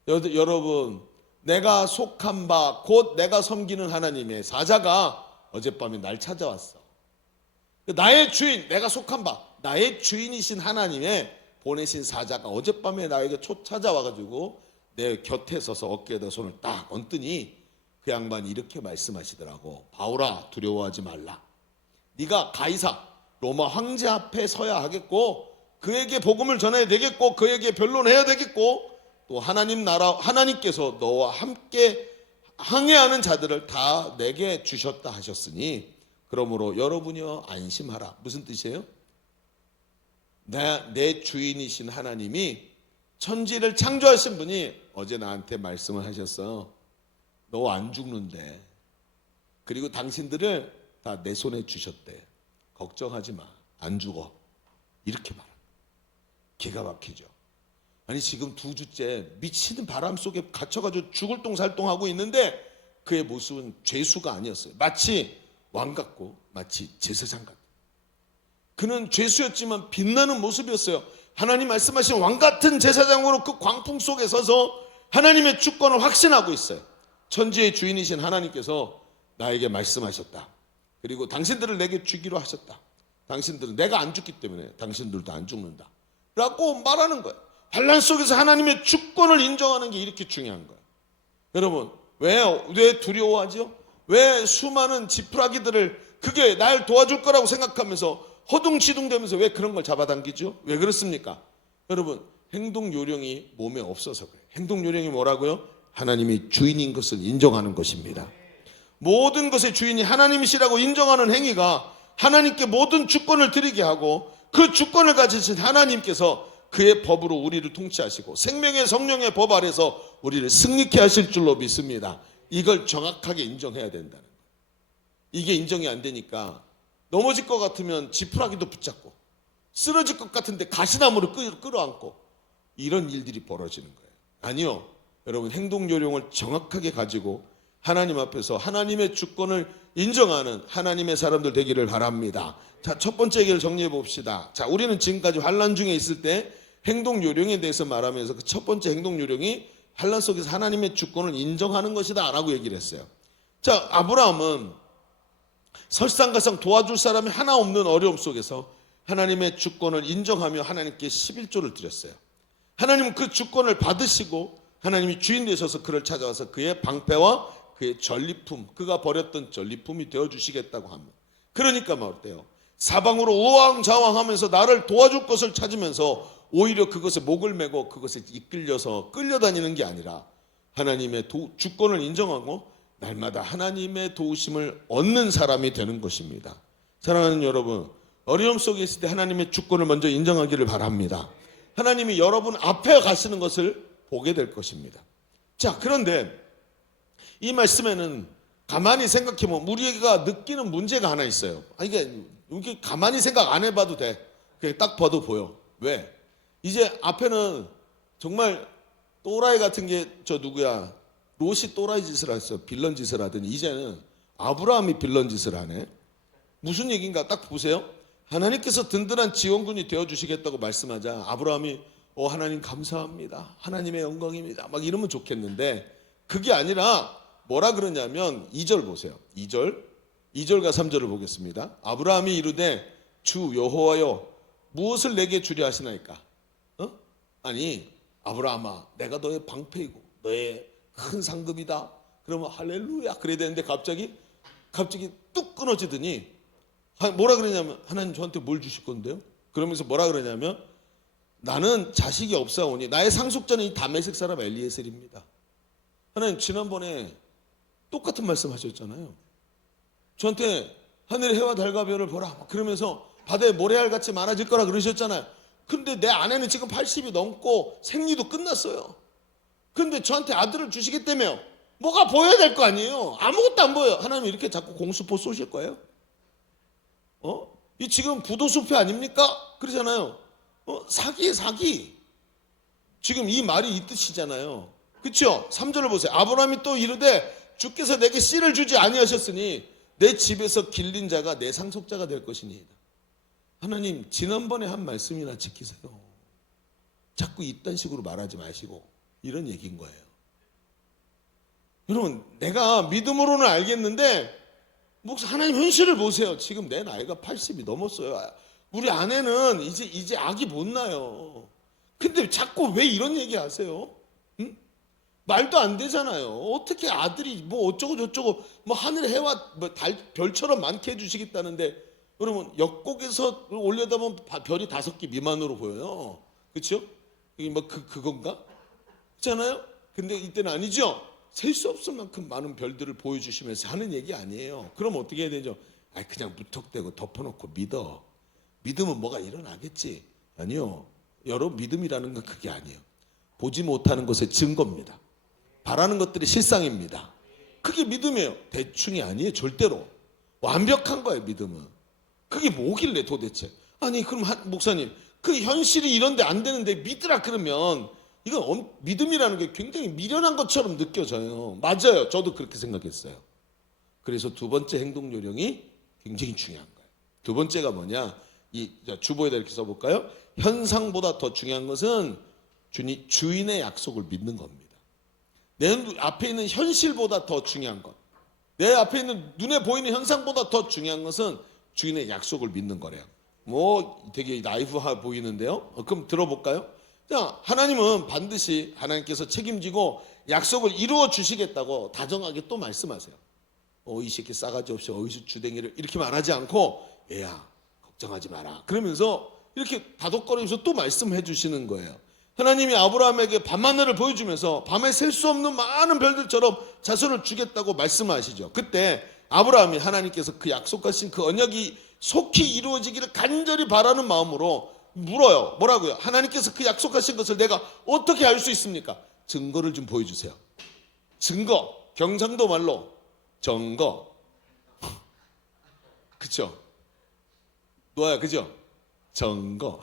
여러분, 내가 속한 바 곧 내가 섬기는 하나님의 사자가 어젯밤에 날 찾아왔어. 나의 주인, 내가 속한 바, 나의 주인이신 하나님의 보내신 사자가 어젯밤에 나에게 찾아와가지고 내 곁에 서서 어깨에다 손을 딱 얹더니 그 양반이 이렇게 말씀하시더라고. 바울아, 두려워하지 말라. 네가 가이사 로마 황제 앞에 서야 하겠고, 그에게 복음을 전해야 되겠고, 그에게 변론해야 되겠고, 또 하나님 나라, 하나님께서 너와 함께 항해하는 자들을 다 내게 주셨다 하셨으니 그러므로 여러분이여 안심하라. 무슨 뜻이에요? 내 주인이신 하나님이 천지를 창조하신 분이 어제 나한테 말씀을 하셨어. 너 안 죽는데. 그리고 당신들을 다 내 손에 주셨대. 걱정하지 마. 안 죽어. 이렇게 말합니다. 기가 막히죠. 아니 지금 2주째 미치는 바람 속에 갇혀가지고 죽을 똥살똥하고 있는데 그의 모습은 죄수가 아니었어요. 마치 왕 같고 마치 제사장 같고. 그는 죄수였지만 빛나는 모습이었어요. 하나님 말씀하신 왕 같은 제사장으로 그 광풍 속에 서서 하나님의 주권을 확신하고 있어요. 천지의 주인이신 하나님께서 나에게 말씀하셨다. 그리고 당신들을 내게 주기로 하셨다. 당신들은 내가 안 죽기 때문에 당신들도 안 죽는다 라고 말하는 거예요. 환난 속에서 하나님의 주권을 인정하는 게 이렇게 중요한 거예요. 여러분, 왜 두려워하죠? 왜 수많은 지푸라기들을 그게 날 도와줄 거라고 생각하면서 허둥지둥대면서 왜 그런 걸 잡아당기죠? 왜 그렇습니까? 여러분, 행동 요령이 몸에 없어서 그래요. 행동 요령이 뭐라고요? 하나님이 주인인 것을 인정하는 것입니다. 모든 것의 주인이 하나님이시라고 인정하는 행위가 하나님께 모든 주권을 드리게 하고, 그 주권을 가지신 하나님께서 그의 법으로 우리를 통치하시고 생명의 성령의 법 아래서 우리를 승리케 하실 줄로 믿습니다. 이걸 정확하게 인정해야 된다는 거예요. 이게 인정이 안 되니까 넘어질 것 같으면 지푸라기도 붙잡고, 쓰러질 것 같은데 가시나무를 끌어안고, 이런 일들이 벌어지는 거예요. 아니요, 여러분, 행동 요령을 정확하게 가지고 하나님 앞에서 하나님의 주권을 인정하는 하나님의 사람들 되기를 바랍니다. 자, 첫 번째 얘기를 정리해 봅시다. 자, 우리는 지금까지 환난 중에 있을 때 행동 요령에 대해서 말하면서 그 첫 번째 행동 요령이 환난 속에서 하나님의 주권을 인정하는 것이다 라고 얘기를 했어요. 자, 아브라함은 설상가상 도와줄 사람이 하나 없는 어려움 속에서 하나님의 주권을 인정하며 하나님께 11조를 드렸어요. 하나님은 그 주권을 받으시고 하나님이 주인 되셔서 그를 찾아와서 그의 방패와 그의 전리품, 그가 버렸던 전리품이 되어주시겠다고 합니다. 그러니까 뭐 어때요? 사방으로 우왕좌왕하면서 나를 도와줄 것을 찾으면서 오히려 그것에 목을 메고 그것에 이끌려서 끌려다니는 게 아니라 하나님의 주권을 인정하고 날마다 하나님의 도우심을 얻는 사람이 되는 것입니다. 사랑하는 여러분, 어려움 속에 있을 때 하나님의 주권을 먼저 인정하기를 바랍니다. 하나님이 여러분 앞에 가시는 것을 보게 될 것입니다. 자, 그런데 이 말씀에는 가만히 생각해보면 우리가 느끼는 문제가 하나 있어요. 이게 가만히 생각 안 해봐도 돼. 그냥 딱 봐도 보여. 왜? 이제 앞에는 정말 또라이 같은 게 저 누구야? 롯이 또라이 짓을 했어요. 빌런 짓을 하더니 이제는 아브라함이 빌런 짓을 하네. 무슨 얘기인가 딱 보세요. 하나님께서 든든한 지원군이 되어주시겠다고 말씀하자 아브라함이 하나님 감사합니다. 하나님의 영광입니다. 막 이러면 좋겠는데 그게 아니라 뭐라 그러냐면 2절 보세요. 2절과 3절을 보겠습니다. 아브라함이 이르되 주 여호와여 무엇을 내게 주려 하시나이까? 아니 아브라함아 내가 너의 방패이고 너의 큰 상급이다. 그러면 할렐루야 그래야 되는데 갑자기 뚝 끊어지더니 뭐라 그러냐면 하나님 저한테 뭘 주실 건데요? 그러면서 뭐라 그러냐면 나는 자식이 없사오니 나의 상속자는 이 다메섹 사람 엘리에셀입니다. 하나님 지난번에 똑같은 말씀 하셨잖아요. 저한테 하늘의 해와 달과 별을 보라 그러면서 바다에 모래알 같이 많아질 거라 그러셨잖아요. 근데 내 아내는 지금 80이 넘고 생리도 끝났어요. 근데 저한테 아들을 주시겠다며 뭐가 보여야 될 거 아니에요. 아무것도 안 보여요. 하나님 이렇게 자꾸 공수포 쏘실 거예요? 이 지금 부도수표 아닙니까? 그러잖아요. 사기에 사기. 지금 이 말이 이 뜻이잖아요. 그렇죠? 3절을 보세요. 아브라함이 또 이르되 주께서 내게 씨를 주지 아니하셨으니 내 집에서 길린 자가 내 상속자가 될 것이니이다. 하나님 지난번에 한 말씀이나 지키세요. 자꾸 이딴 식으로 말하지 마시고 이런 얘기인 거예요. 여러분 내가 믿음으로는 알겠는데 하나님 현실을 보세요. 지금 내 나이가 80이 넘었어요. 우리 아내는 이제 아기 못 낳아요. 근데 자꾸 왜 이런 얘기 하세요? 응? 말도 안 되잖아요. 어떻게 아들이 뭐 어쩌고 저쩌고 뭐 하늘 해와 뭐 달 별처럼 많게 해주시겠다는데 여러분 역곡에서 올려다보면 별이 5개 미만으로 보여요. 그렇죠? 이게 뭐 그건가? 그렇잖아요? 근데 이때는 아니죠. 셀 수 없을 만큼 많은 별들을 보여주시면서 하는 얘기 아니에요. 그럼 어떻게 해야 되죠? 그냥 무턱대고 덮어놓고 믿어. 믿으면 뭐가 일어나겠지. 아니요. 여러분 믿음이라는 건 그게 아니에요. 보지 못하는 것의 증거입니다. 바라는 것들이 실상입니다. 그게 믿음이에요. 대충이 아니에요. 절대로. 완벽한 거예요. 믿음은. 그게 뭐길래 도대체. 아니 그럼 목사님 그 현실이 이런데 안 되는데 믿으라 그러면 이건 믿음이라는 게 굉장히 미련한 것처럼 느껴져요. 맞아요. 저도 그렇게 생각했어요. 그래서 두 번째 행동 요령이 굉장히 중요한 거예요. 두 번째가 뭐냐? 주보에다 이렇게 써볼까요? 현상보다 더 중요한 것은 주인의 약속을 믿는 겁니다. 내 앞에 있는 현실보다 더 중요한 것. 내 앞에 있는 눈에 보이는 현상보다 더 중요한 것은 주인의 약속을 믿는 거래요. 뭐 되게 나이브해 보이는데요. 그럼 들어볼까요? 자, 하나님은 반드시 하나님께서 책임지고 약속을 이루어 주시겠다고 다정하게 또 말씀하세요. 이 새끼 싸가지 없이 어디서 주댕이를 이렇게 말하지 않고 얘야 걱정하지 마라. 그러면서 이렇게 다독거리면서 또 말씀해 주시는 거예요. 하나님이 아브라함에게 밤하늘을 보여주면서 밤에 셀 수 없는 많은 별들처럼 자손을 주겠다고 말씀하시죠. 그때 아브라함이 하나님께서 그 약속하신 그 언약이 속히 이루어지기를 간절히 바라는 마음으로 물어요. 뭐라고요? 하나님께서 그 약속하신 것을 내가 어떻게 알 수 있습니까? 증거를 좀 보여주세요. 증거. 경상도 말로 증거. 그쵸? 노아야 그죠? 증거.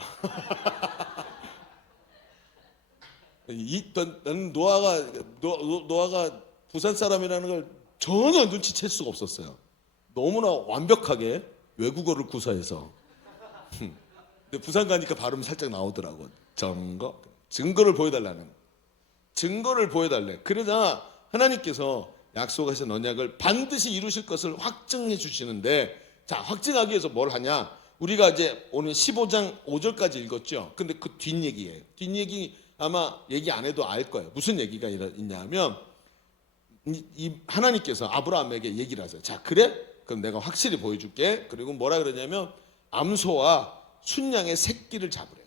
나는 노아가 부산 사람이라는 걸 전혀 눈치챌 수가 없었어요. 너무나 완벽하게 외국어를 구사해서. 근데 부산 가니까 발음이 살짝 나오더라고. 증거를 보여달라는. 증거를 보여달래. 그러자 하나님께서 약속하신 언약을 반드시 이루실 것을 확증해 주시는데, 자, 확증하기 위해서 뭘 하냐? 우리가 이제 오늘 15장 5절까지 읽었죠. 근데 그 뒷얘기예요. 뒷얘기 아마 얘기 안 해도 알 거예요. 무슨 얘기가 있냐면 이 하나님께서 아브라함에게 얘기를 하세요. 자, 그래? 그럼 내가 확실히 보여줄게. 그리고 뭐라 그러냐면 암소와 순양의 새끼를 잡으래요.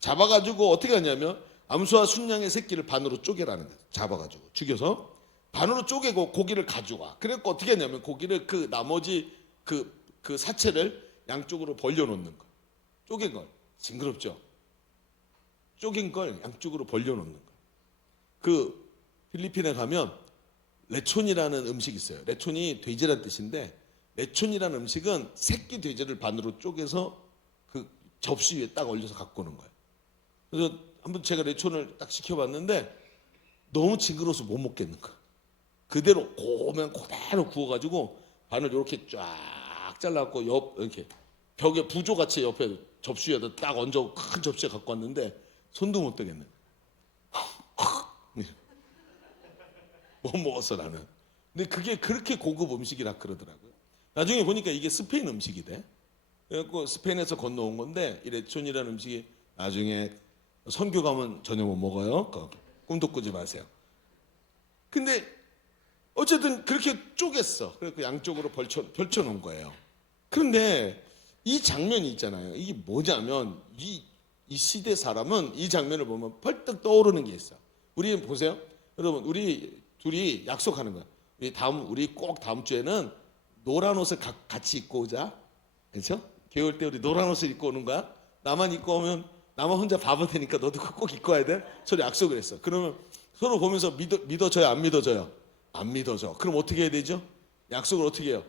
잡아가지고 어떻게 하냐면 암소와 순양의 새끼를 반으로 쪼개라는 거예요. 잡아가지고 죽여서 반으로 쪼개고 고기를 가져와. 그래서 어떻게 하냐면 고기를 그 나머지 그 사체를 양쪽으로 벌려놓는 거. 쪼갠 걸. 징그럽죠? 쪼갠 걸 양쪽으로 벌려놓는 거. 그 필리핀에 가면 레촌이라는 음식이 있어요. 레촌이 돼지란 뜻인데 레촌이라는 음식은 새끼 돼지를 반으로 쪼개서 그 접시 위에 딱 올려서 갖고 오는 거예요. 그래서 한번 제가 레촌을 딱 시켜봤는데 너무 징그러워서 못 먹겠는 거예요. 그대로 그대로 구워가지고 반을 이렇게 쫙 잘라갖고 이렇게 벽에 부조같이 옆에 접시 위에다 딱 얹어 큰 접시에 갖고 왔는데 손도 못 대겠네. 못 먹었어 나는. 근데 그게 그렇게 고급 음식이라 그러더라고요. 나중에 보니까 이게 스페인 음식이 돼. 그래갖고 스페인에서 건너온 건데 이 레촌이라는 음식이 나중에 선교 가면 전혀 못 먹어요. 꿈도 꾸지 마세요. 근데 어쨌든 그렇게 쪼갰어. 그래서 양쪽으로 벌쳐 놓은 거예요. 그런데 이 장면이 있잖아요. 이게 뭐냐면 이 시대 사람은 이 장면을 보면 벌떡 떠오르는 게 있어. 우리 보세요. 여러분, 우리 둘이 약속하는 거야. 우리 꼭 다음 주에는 노란 옷을 같이 입고 오자. 그렇죠? 겨울 때 우리 노란 옷을 입고 오는 거야. 나만 입고 오면 나만 혼자 바보 되니까 너도 꼭 입고 와야 돼. 서로 약속을 했어. 그러면 서로 보면서 믿어져요, 안 믿어져요? 안 믿어져. 그럼 어떻게 해야 되죠? 약속을 어떻게 해요?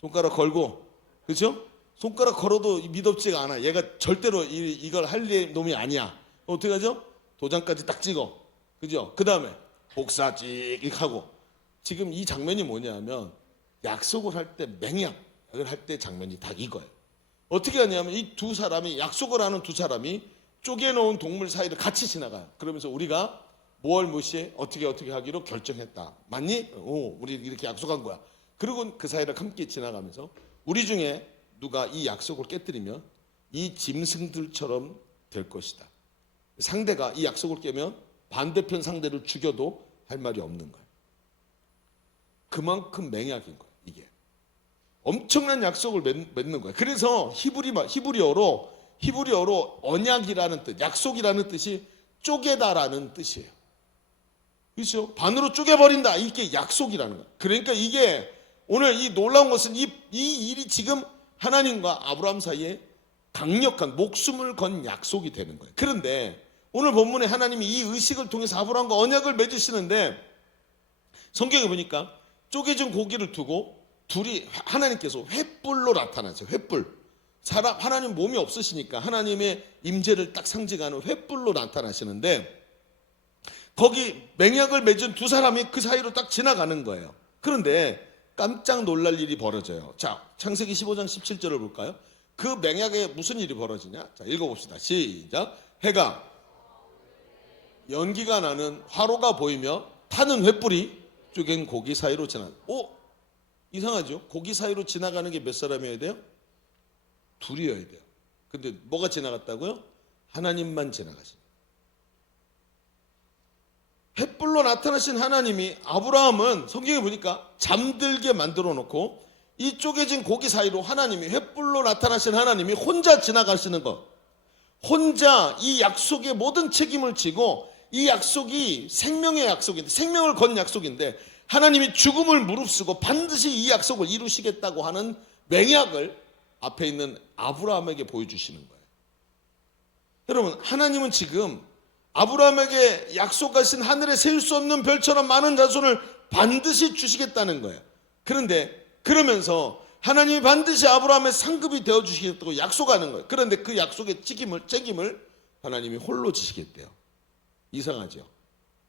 손가락 걸고, 그렇죠? 손가락 걸어도 믿어지가 않아. 얘가 절대로 이걸 할 놈이 아니야. 어떻게 하죠? 도장까지 딱 찍어. 그죠? 그 다음에 복사 찍 하고. 지금 이 장면이 뭐냐면 약속을 할 때 맹약을 할 때 장면이 딱 이거예요. 어떻게 하냐면 이 두 사람이 약속을 하는 두 사람이 쪼개놓은 동물 사이를 같이 지나가요. 그러면서 우리가 뭐월 무시에 어떻게 하기로 결정했다. 맞니? 우리 이렇게 약속한 거야. 그리고 그 사이를 함께 지나가면서 우리 중에 누가 이 약속을 깨뜨리면 이 짐승들처럼 될 것이다. 상대가 이 약속을 깨면 반대편 상대를 죽여도 할 말이 없는 거예요. 그만큼 맹약인 거예요. 이게 엄청난 약속을 맺는 거예요. 그래서 히브리어로 언약이라는 뜻, 약속이라는 뜻이 쪼개다라는 뜻이에요. 그렇죠? 반으로 쪼개버린다. 이게 약속이라는 거예요. 그러니까 이게 오늘 이 놀라운 것은 이 일이 지금 하나님과 아브라함 사이에 강력한 목숨을 건 약속이 되는 거예요. 그런데 오늘 본문에 하나님이 이 의식을 통해서 아브라함과 언약을 맺으시는데 성경에 보니까 쪼개진 고기를 두고 둘이 하나님께서 횃불로 나타나죠. 횃불. 하나님 몸이 없으시니까 하나님의 임재를 딱 상징하는 횃불로 나타나시는데 거기 맹약을 맺은 두 사람이 그 사이로 딱 지나가는 거예요. 그런데 깜짝 놀랄 일이 벌어져요. 자, 창세기 15장 17절을 볼까요? 그 맹약에 무슨 일이 벌어지냐? 자, 읽어봅시다. 시작. 해가 연기가 나는 화로가 보이며 타는 횃불이 쪼갠 고기 사이로 지나. 이상하죠? 고기 사이로 지나가는 게 몇 사람이어야 돼요? 둘이어야 돼요. 근데 뭐가 지나갔다고요? 하나님만 지나가십니다. 횃불로 나타나신 하나님이 아브라함은 성경에 보니까 잠들게 만들어 놓고 이 쪼개진 고기 사이로 하나님이 횃불로 나타나신 하나님이 혼자 지나가시는 것, 혼자 이 약속의 모든 책임을 지고 이 약속이 생명의 약속인데 생명을 건 약속인데 하나님이 죽음을 무릅쓰고 반드시 이 약속을 이루시겠다고 하는 맹약을 앞에 있는 아브라함에게 보여주시는 거예요. 여러분, 하나님은 지금 아브라함에게 약속하신 하늘에 세울 수 없는 별처럼 많은 자손을 반드시 주시겠다는 거예요. 그런데 그러면서 하나님이 반드시 아브라함의 상급이 되어주시겠다고 약속하는 거예요. 그런데 그 약속의 책임을 하나님이 홀로 지시겠대요. 이상하죠?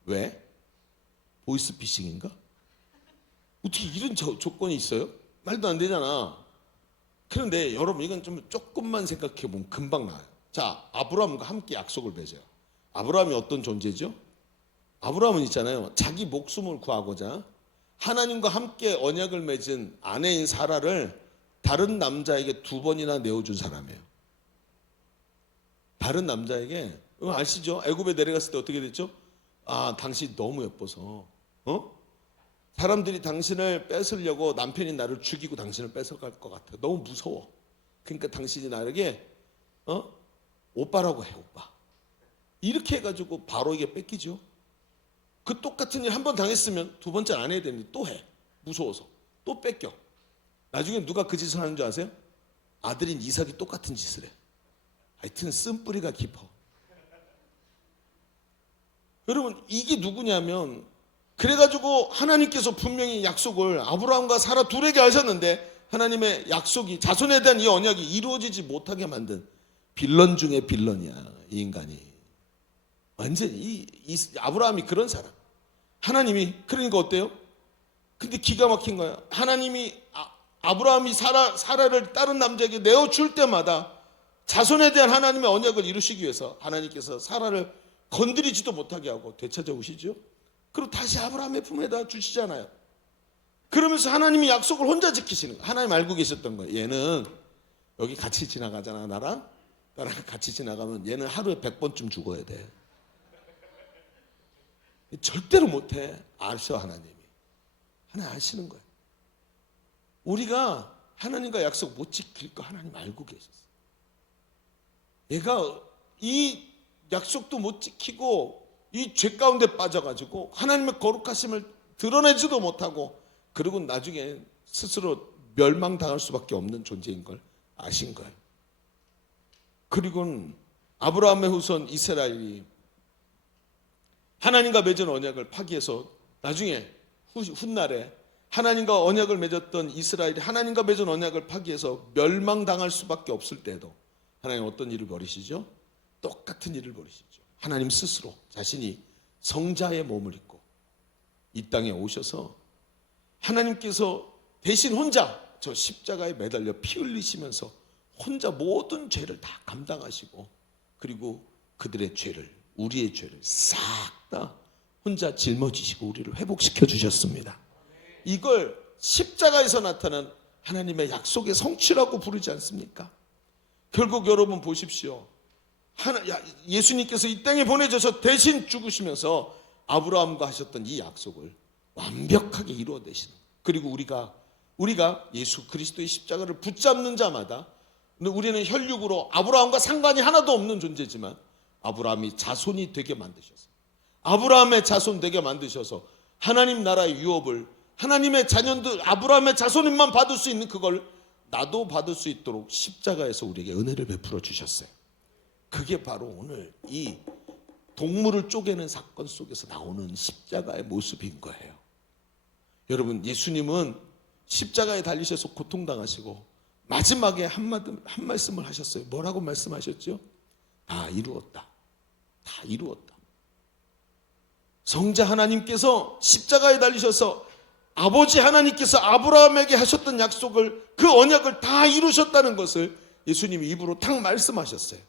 왜? 보이스피싱인가? 어떻게 이런 조건이 있어요? 말도 안 되잖아. 그런데 여러분, 이건 좀 조금만 생각해 보면 금방 나와요. 자, 아브라함과 함께 약속을 맺어요. 아브라함이 어떤 존재죠? 아브라함은 있잖아요, 자기 목숨을 구하고자 하나님과 함께 언약을 맺은 아내인 사라를 다른 남자에게 2번이나 내어준 사람이에요. 다른 남자에게, 아시죠? 애굽에 내려갔을 때 어떻게 됐죠? 당신이 너무 예뻐서 사람들이 당신을 뺏으려고, 남편이 나를 죽이고 당신을 뺏어갈 것 같아. 너무 무서워. 그러니까 당신이 나에게 오빠라고 해, 오빠. 이렇게 해가지고 바로에게 뺏기죠. 그 똑같은 일 한 번 당했으면 2번째 안 해야 되는데 또 해. 무서워서. 또 뺏겨. 나중에 누가 그 짓을 하는 줄 아세요? 아들인 이삭이 똑같은 짓을 해. 하여튼 쓴뿌리가 깊어. 여러분, 이게 누구냐면, 그래가지고 하나님께서 분명히 약속을 아브라함과 사라 둘에게 하셨는데 하나님의 약속이, 자손에 대한 이 언약이 이루어지지 못하게 만든 빌런 중에 빌런이야, 이 인간이. 완전히 이 아브라함이 그런 사람. 하나님이, 그러니까 어때요? 근데 기가 막힌 거야. 하나님이 아브라함이 사라를 다른 남자에게 내어줄 때마다 자손에 대한 하나님의 언약을 이루시기 위해서 하나님께서 사라를 건드리지도 못하게 하고 되찾아오시죠. 그리고 다시 아브라함의 품에다 주시잖아요. 그러면서 하나님이 약속을 혼자 지키시는 거예요. 하나님 알고 계셨던 거예요. 얘는 여기 같이 지나가잖아. 나랑 같이 지나가면 얘는 하루에 100번쯤 죽어야 돼. 절대로 못해. 아셔 하나님이. 하나님 아시는 거예요. 우리가 하나님과 약속 못 지킬 거 하나님 알고 계셨어요. 얘가 이 약속도 못 지키고 이 죄 가운데 빠져가지고 하나님의 거룩하심을 드러내지도 못하고 그리고 나중에 스스로 멸망당할 수밖에 없는 존재인 걸 아신 거예요. 그리고는 아브라함의 후손 이스라엘이 하나님과 맺은 언약을 파기해서 나중에 훗날에 하나님과 언약을 맺었던 이스라엘이 하나님과 맺은 언약을 파기해서 멸망당할 수밖에 없을 때도 하나님 어떤 일을 벌이시죠? 똑같은 일을 벌이시죠. 하나님 스스로 자신이 성자의 몸을 입고 이 땅에 오셔서 하나님께서 대신 혼자 저 십자가에 매달려 피 흘리시면서 혼자 모든 죄를 다 감당하시고 그리고 그들의 죄를 우리의 죄를 싹 다 혼자 짊어지시고 우리를 회복시켜 주셨습니다. 이걸 십자가에서 나타난 하나님의 약속의 성취라고 부르지 않습니까? 결국 여러분 보십시오. 예수님께서 이 땅에 보내셔서 대신 죽으시면서 아브라함과 하셨던 이 약속을 완벽하게 이루어내시는. 그리고 우리가 예수 그리스도의 십자가를 붙잡는 자마다 우리는 혈육으로 아브라함과 상관이 하나도 없는 존재지만 아브라함이 자손이 되게 만드셔서 아브라함의 자손 되게 만드셔서 하나님 나라의 유업을 하나님의 자녀들 아브라함의 자손님만 받을 수 있는 그걸 나도 받을 수 있도록 십자가에서 우리에게 은혜를 베풀어 주셨어요. 그게 바로 오늘 이 동물을 쪼개는 사건 속에서 나오는 십자가의 모습인 거예요. 여러분 예수님은 십자가에 달리셔서 고통당하시고 마지막에 한 말씀을 하셨어요. 뭐라고 말씀하셨죠? 다 이루었다. 다 이루었다. 성자 하나님께서 십자가에 달리셔서 아버지 하나님께서 아브라함에게 하셨던 약속을 그 언약을 다 이루셨다는 것을 예수님이 입으로 탁 말씀하셨어요.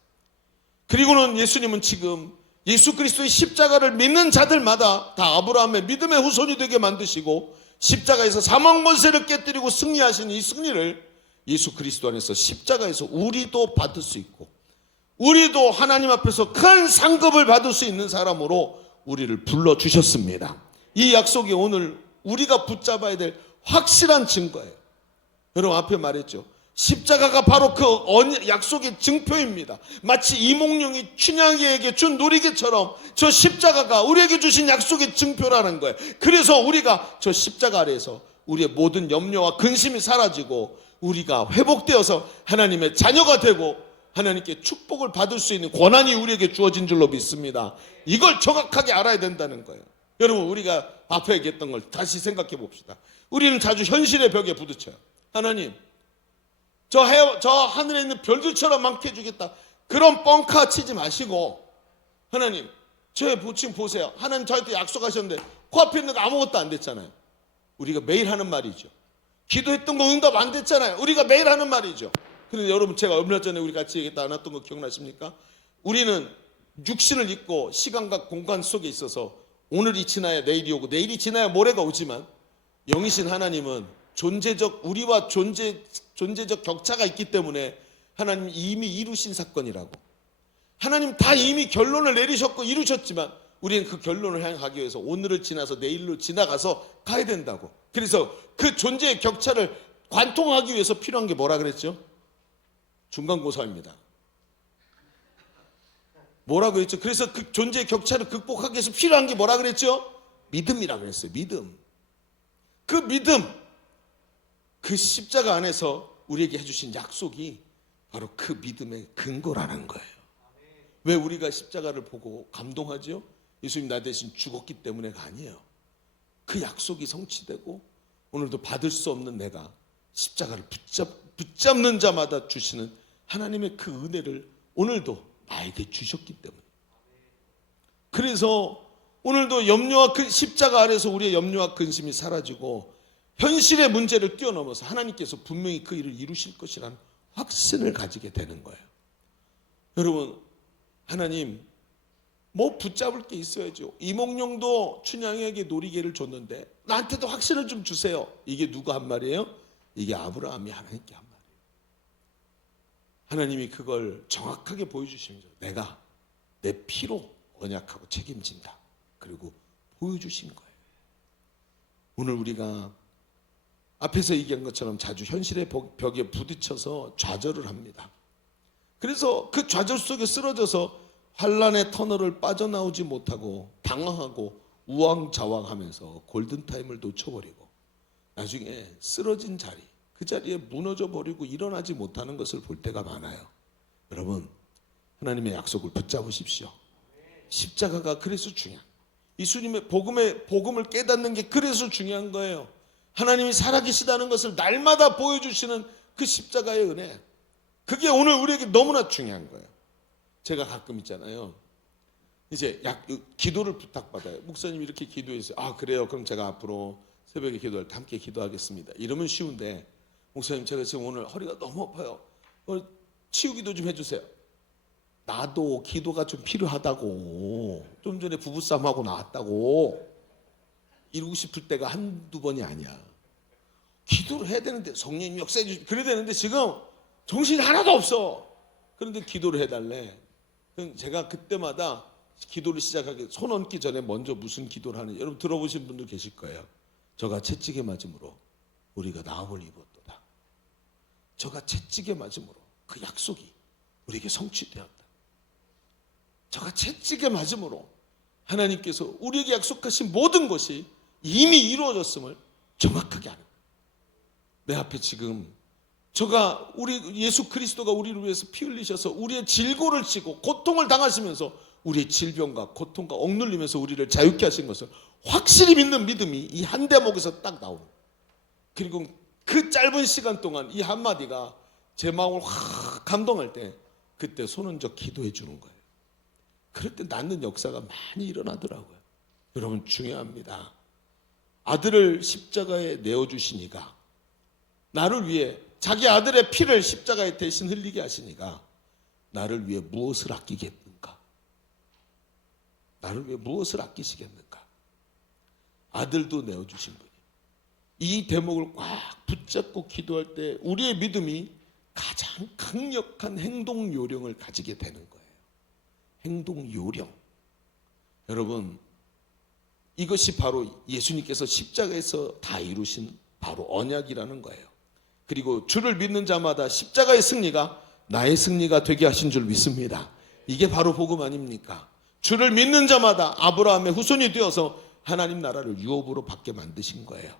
그리고는 예수님은 지금 예수 그리스도의 십자가를 믿는 자들마다 다 아브라함의 믿음의 후손이 되게 만드시고 십자가에서 사망 권세를 깨뜨리고 승리하신 이 승리를 예수 그리스도 안에서 십자가에서 우리도 받을 수 있고 우리도 하나님 앞에서 큰 상급을 받을 수 있는 사람으로 우리를 불러주셨습니다. 이 약속이 오늘 우리가 붙잡아야 될 확실한 증거예요. 여러분 앞에 말했죠. 십자가가 바로 그 약속의 증표입니다. 마치 이몽룡이 춘향이에게 준 놀이개처럼 저 십자가가 우리에게 주신 약속의 증표라는 거예요. 그래서 우리가 저 십자가 아래에서 우리의 모든 염려와 근심이 사라지고 우리가 회복되어서 하나님의 자녀가 되고 하나님께 축복을 받을 수 있는 권한이 우리에게 주어진 줄로 믿습니다. 이걸 정확하게 알아야 된다는 거예요. 여러분 우리가 앞에 얘기했던 걸 다시 생각해 봅시다. 우리는 자주 현실의 벽에 부딪혀요. 하나님 저 하늘에 있는 별들처럼 많게 해주겠다. 그런 뻥카 치지 마시고 하나님 저의 지금 보세요. 하나님 저한테 약속하셨는데 코앞에 있는 거 아무것도 안 됐잖아요. 우리가 매일 하는 말이죠. 기도했던 거 응답 안 됐잖아요. 우리가 매일 하는 말이죠. 그런데 여러분 제가 얼마 전에 우리 같이 얘기했다 안 했던 거 기억나십니까? 우리는 육신을 입고 시간과 공간 속에 있어서 오늘이 지나야 내일이 오고 내일이 지나야 모레가 오지만 영이신 하나님은 우리와 존재적 격차가 있기 때문에 하나님 이미 이루신 사건이라고. 하나님 다 이미 결론을 내리셨고 이루셨지만 우리는 그 결론을 향하기 위해서 오늘을 지나서 내일로 지나가서 가야 된다고. 그래서 그 존재의 격차를 관통하기 위해서 필요한 게 뭐라 그랬죠? 중간고사입니다. 뭐라고 했죠? 그래서 그 존재의 격차를 극복하기 위해서 필요한 게 뭐라 그랬죠? 믿음이라고 했어요. 믿음. 그 믿음, 그 십자가 안에서 우리에게 해주신 약속이 바로 그 믿음의 근거라는 거예요. 왜 우리가 십자가를 보고 감동하죠? 예수님 나 대신 죽었기 때문에가 아니에요. 그 약속이 성취되고 오늘도 받을 수 없는 내가 십자가를 붙잡는 자마다 주시는 하나님의 그 은혜를 오늘도 나에게 주셨기 때문에. 그래서 오늘도 염려와 십자가 아래서 우리의 염려와 근심이 사라지고 현실의 문제를 뛰어넘어서 하나님께서 분명히 그 일을 이루실 것이라는 확신을 가지게 되는 거예요. 여러분 하나님 뭐 붙잡을 게 있어야죠. 이몽룡도 춘향에게 놀이개를 줬는데 나한테도 확신을 좀 주세요. 이게 누가 한 말이에요? 이게 아브라함이 하나님께 한 말이에요. 하나님이 그걸 정확하게 보여주시면서 내가 내 피로 언약하고 책임진다. 그리고 보여주신 거예요. 오늘 우리가 앞에서 얘기한 것처럼 자주 현실의 벽에 부딪혀서 좌절을 합니다. 그래서 그 좌절 속에 쓰러져서 환란의 터널을 빠져나오지 못하고 당황하고 우왕좌왕하면서 골든타임을 놓쳐버리고 나중에 쓰러진 자리, 그 자리에 무너져 버리고 일어나지 못하는 것을 볼 때가 많아요. 여러분, 하나님의 약속을 붙잡으십시오. 십자가가 그래서 중요한, 예수님의 복음을 깨닫는 게 그래서 중요한 거예요. 하나님이 살아계시다는 것을 날마다 보여주시는 그 십자가의 은혜, 그게 오늘 우리에게 너무나 중요한 거예요. 제가 가끔 있잖아요, 이제 기도를 부탁받아요. 목사님 이렇게 기도해주세요. 아 그래요, 그럼 제가 앞으로 새벽에 기도할 때 함께 기도하겠습니다. 이러면 쉬운데, 목사님 제가 지금 오늘 허리가 너무 아파요, 치유기도 좀 해주세요. 나도 기도가 좀 필요하다고, 좀 전에 부부싸움하고 나왔다고 이러고 싶을 때가 한두 번이 아니야. 기도를 해야 되는데, 성령님 역사해 주시고 그래야 되는데 지금 정신이 하나도 없어. 그런데 기도를 해달래. 그럼 제가 그때마다 기도를 시작하기 손 얹기 전에 먼저 무슨 기도를 하는지 여러분 들어보신 분들 계실 거예요. 저가 채찍에 맞음으로 우리가 나음을 입었도다. 저가 채찍에 맞음으로 그 약속이 우리에게 성취되었다. 저가 채찍에 맞음으로 하나님께서 우리에게 약속하신 모든 것이 이미 이루어졌음을 정확하게 아는 거예요. 내 앞에 지금 저가 우리 예수 그리스도가 우리를 위해서 피 흘리셔서 우리의 질고를 지고 고통을 당하시면서 우리의 질병과 고통과 억눌리면서 우리를 자유케 하신 것을 확실히 믿는 믿음이 이 한 대목에서 딱 나오는 거예요. 그리고 그 짧은 시간 동안 이 한마디가 제 마음을 확 감동할 때 그때 손 얹어 기도해 주는 거예요. 그럴 때 낫는 역사가 많이 일어나더라고요. 여러분 중요합니다. 아들을 십자가에 내어주시니까, 나를 위해 자기 아들의 피를 십자가에 대신 흘리게 하시니까 나를 위해 무엇을 아끼겠는가? 나를 위해 무엇을 아끼시겠는가? 아들도 내어주신 분이. 이 대목을 꽉 붙잡고 기도할 때 우리의 믿음이 가장 강력한 행동 요령을 가지게 되는 거예요. 행동 요령. 여러분, 이것이 바로 예수님께서 십자가에서 다 이루신 바로 언약이라는 거예요. 그리고 주를 믿는 자마다 십자가의 승리가 나의 승리가 되게 하신 줄 믿습니다. 이게 바로 복음 아닙니까? 주를 믿는 자마다 아브라함의 후손이 되어서 하나님 나라를 유업으로 받게 만드신 거예요.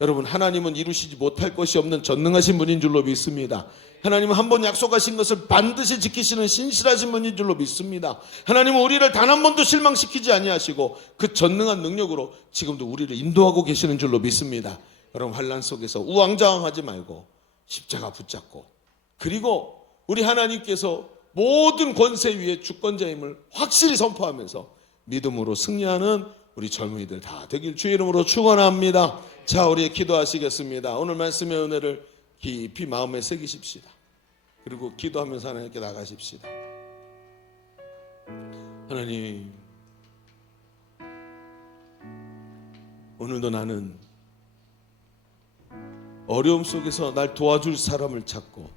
여러분, 하나님은 이루시지 못할 것이 없는 전능하신 분인 줄로 믿습니다. 하나님은 한번 약속하신 것을 반드시 지키시는 신실하신 분인 줄로 믿습니다. 하나님은 우리를 단 한 번도 실망시키지 아니하시고 그 전능한 능력으로 지금도 우리를 인도하고 계시는 줄로 믿습니다. 여러분, 환난 속에서 우왕좌왕하지 말고 십자가 붙잡고, 그리고 우리 하나님께서 모든 권세 위에 주권자임을 확실히 선포하면서 믿음으로 승리하는 우리 젊은이들 다 되길 주의 이름으로 축원합니다. 자, 우리 기도하시겠습니다. 오늘 말씀의 은혜를 깊이 마음에 새기십시다. 그리고 기도하면서 하나님께 나가십시다. 하나님, 오늘도 나는 어려움 속에서 날 도와줄 사람을 찾고,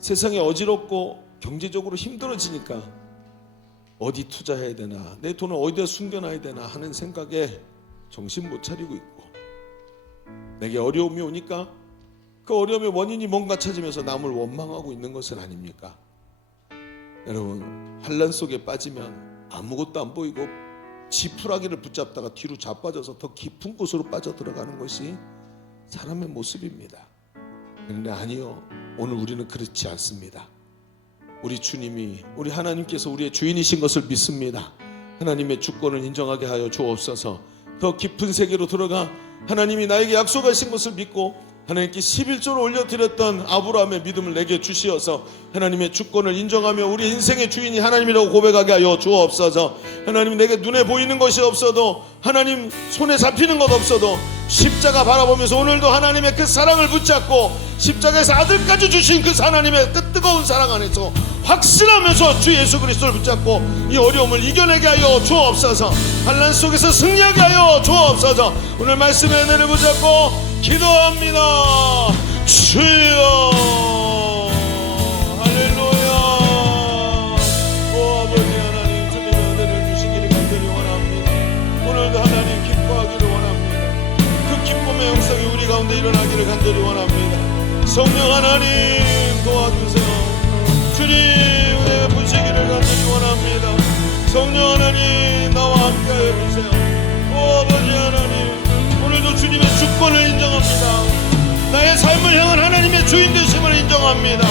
세상이 어지럽고 경제적으로 힘들어지니까 어디 투자해야 되나, 내 돈을 어디다 숨겨놔야 되나 하는 생각에 정신 못 차리고 있고, 내게 어려움이 오니까 그 어려움의 원인이 뭔가 찾으면서 남을 원망하고 있는 것은 아닙니까? 여러분, 환난 속에 빠지면 아무것도 안 보이고 지푸라기를 붙잡다가 뒤로 자빠져서 더 깊은 곳으로 빠져들어가는 것이 사람의 모습입니다. 그런데 아니요, 오늘 우리는 그렇지 않습니다. 우리 주님이, 우리 하나님께서 우리의 주인이신 것을 믿습니다. 하나님의 주권을 인정하게 하여 주옵소서. 더 깊은 세계로 들어가 하나님이 나에게 약속하신 것을 믿고 하나님께 11조를 올려드렸던 아브라함의 믿음을 내게 주시어서 하나님의 주권을 인정하며 우리 인생의 주인이 하나님이라고 고백하게 하여 주옵소서. 하나님, 내게 눈에 보이는 것이 없어도, 하나님 손에 잡히는 것 없어도 십자가 바라보면서 오늘도 하나님의 그 사랑을 붙잡고 십자가에서 아들까지 주신 그 하나님의 그 뜨거운 사랑 안에서 확신하면서 주 예수 그리스도를 붙잡고 이 어려움을 이겨내게 하여 주옵소서. 환난 속에서 승리하게 하여 주옵소서. 오늘 말씀의 은혜를 붙잡고 기도합니다. 주여. 기도합니다.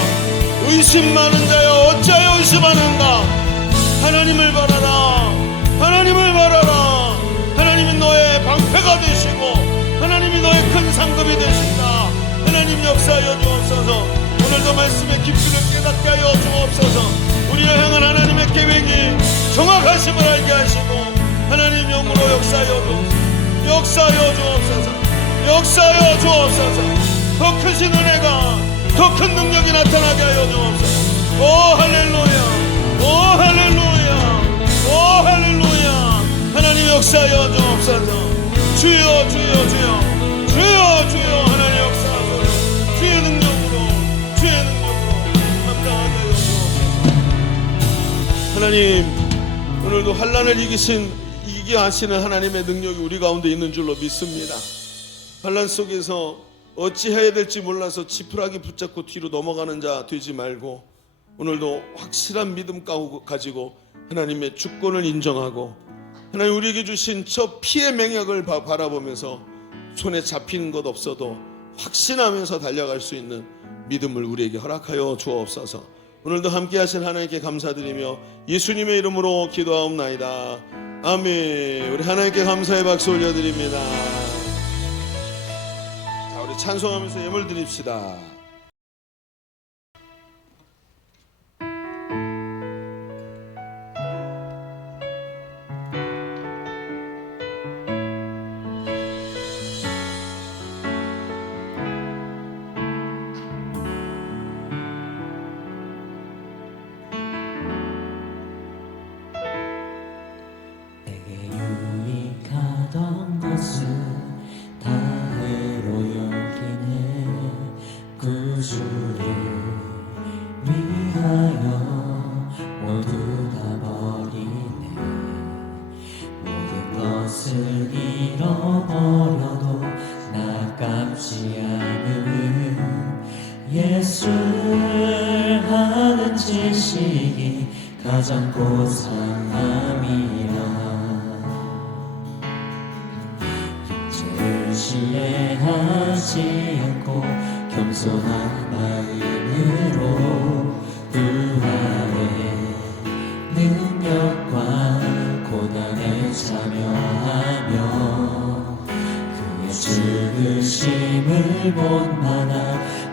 의심 많은 자여 어찌하여 의심하는가. 하나님을 바라라. 하나님을 바라라. 하나님이 너의 방패가 되시고 하나님이 너의 큰 상급이 되신다. 하나님 역사하여 주옵소서. 오늘도 말씀의 깊이를 깨닫게 하여 주옵소서. 우리를 향한 하나님의 계획이 정확하심을 알게 하시고 하나님 영으로 역사하여 주옵소서. 역사하여 주옵소서. 역사하여 주옵소서. 더 크신 은혜가 더 큰 능력이 나타나게 하여 주옵소서. 오 할렐루야. 오 할렐루야. 오 할렐루야. 하나님 역사하여 주옵소서. 주여 주여 주여 주여 주여 하나님 역사하소서. 주의 능력으로 감당하게 하여 주옵소서. 하나님 오늘도 환난을 이기게 하시는 하나님의 능력이 우리 가운데 있는 줄로 믿습니다. 환난 속에서 어찌해야 될지 몰라서 지푸라기 붙잡고 뒤로 넘어가는 자 되지 말고 오늘도 확실한 믿음 가지고 하나님의 주권을 인정하고 하나님 우리에게 주신 저 피의 맹약을 바라보면서 손에 잡히는 것 없어도 확신하면서 달려갈 수 있는 믿음을 우리에게 허락하여 주옵소서. 오늘도 함께 하신 하나님께 감사드리며 예수님의 이름으로 기도하옵나이다. 아멘. 우리 하나님께 감사의 박수 올려드립니다. 자, 우리 찬송하면서 예물 드립시다. 유익하던 것을 다 해로 여기네. 구주를 위하여 모두 다 버리네. 모든 것을 잃어버려도 나깝지 않은 예수를 아는 지식이 가장 고상함이라. 신뢰하지 않고 겸손한 마음으로 부활의 능력과 고난에 참여하며 그의 죽으심을 본받아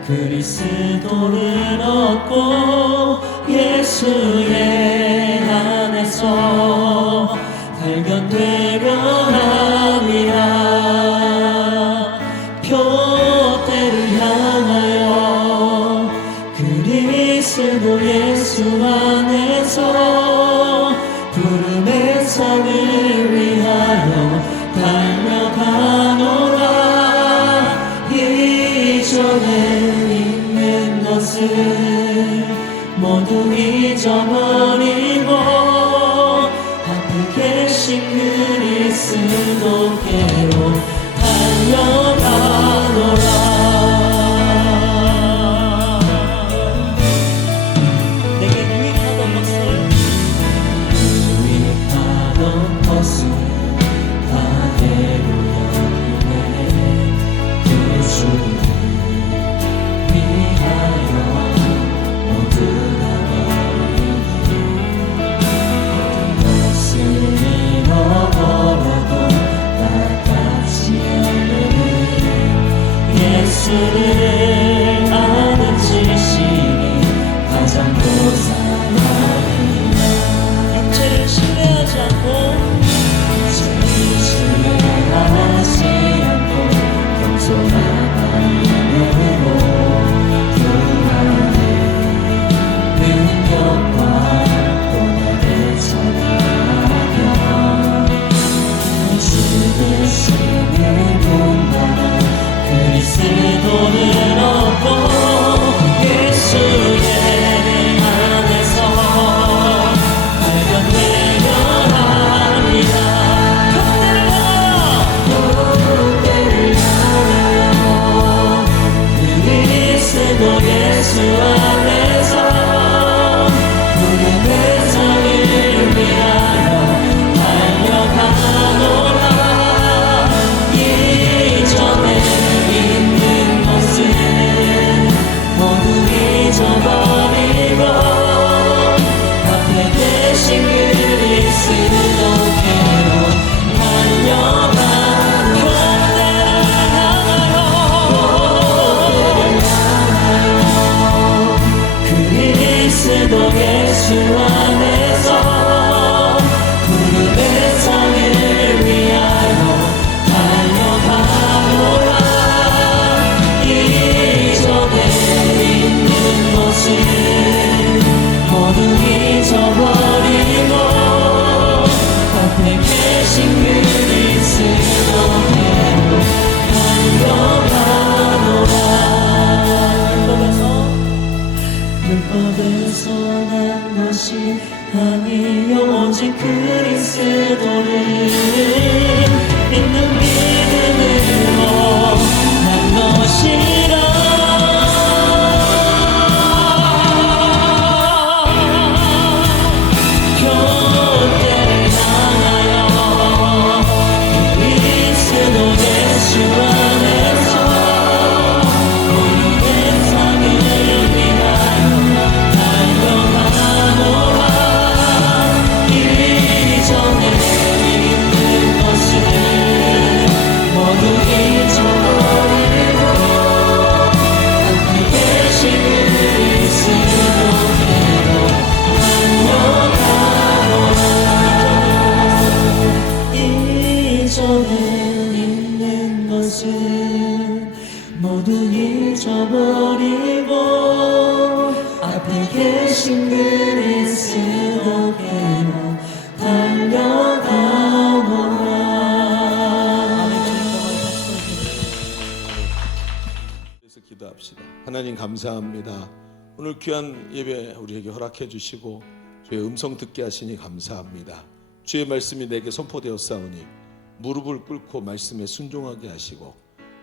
그리스도를 얻고 예수의 안에서 발견되려 함이라. 표대를 향하여 그리스도 예수 안에서 부름의 상을 위하여 달려가노라. 이전에 있는 것을 모두 잊어버리고 앞에 계신 그리스도께로 달려가노라. 내게 유익하던 것을 다대로 여기네. 구주를 위하여 모두 다 버리네. 아니요 오직 그리스도를 믿는 믿음으로 난 것이라. 교대를 향하여 그리스도 예수 안에서 우리 세상을 위하여 달려가노라. 이전에 있는 것을 모두 잊어버리고 함께 계신 그리스도께로 이전에 있는 것을 모두 잊어버리고 앞에 계신 그리스도께로 달려가노라. 그래서 기도합시다. 하나님 감사합니다. 오늘 귀한 예배 우리에게 허락해 주시고 주의 음성 듣게 하시니 감사합니다. 주의 말씀이 내게 선포되었사오니 무릎을 꿇고 말씀에 순종하게 하시고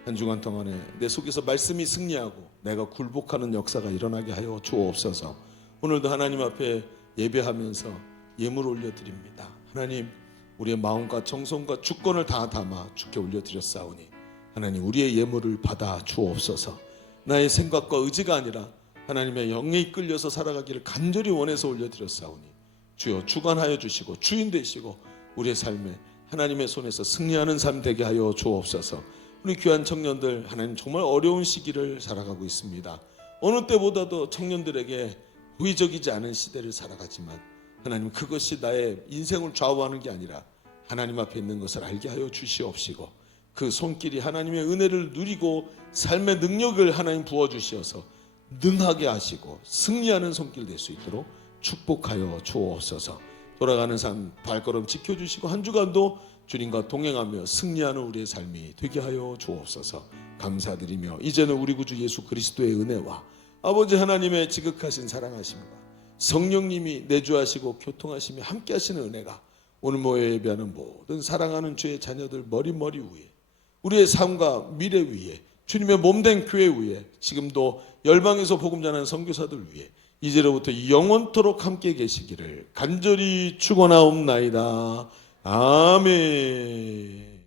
한 주간 동안에 내 속에서 말씀이 승리하고 내가 굴복하는 역사가 일어나게 하여 주옵소서. 오늘도 하나님 앞에 예배하면서 예물 올려드립니다. 하나님, 우리의 마음과 정성과 주권을 다 담아 주께 올려드렸사오니 하나님, 우리의 예물을 받아 주옵소서. 나의 생각과 의지가 아니라 하나님의 영에 이끌려서 살아가기를 간절히 원해서 올려드렸사오니 주여 주관하여 주시고 주인 되시고 우리의 삶에 하나님의 손에서 승리하는 삶 되게 하여 주옵소서. 우리 귀한 청년들, 하나님 정말 어려운 시기를 살아가고 있습니다. 어느 때보다도 청년들에게 호의적이지 않은 시대를 살아가지만 하나님, 그것이 나의 인생을 좌우하는 게 아니라 하나님 앞에 있는 것을 알게 하여 주시옵시고 그 손길이 하나님의 은혜를 누리고 삶의 능력을 하나님 부어주시어서 능하게 하시고 승리하는 손길 될 수 있도록 축복하여 주옵소서. 돌아가는 삶 발걸음 지켜주시고 한 주간도 주님과 동행하며 승리하는 우리의 삶이 되게 하여 주옵소서. 감사드리며 이제는 우리 구주 예수 그리스도의 은혜와 아버지 하나님의 지극하신 사랑하심과 성령님이 내주하시고 교통하시며 함께 하시는 은혜가 오늘 모여 예배하는 모든 사랑하는 주의 자녀들 머리 위에, 우리의 삶과 미래 위에, 주님의 몸된 교회 위에, 지금도 열방에서 복음 전하는 선교사들 위에 이제로부터 영원토록 함께 계시기를 간절히 축원하옵나이다. 아멘.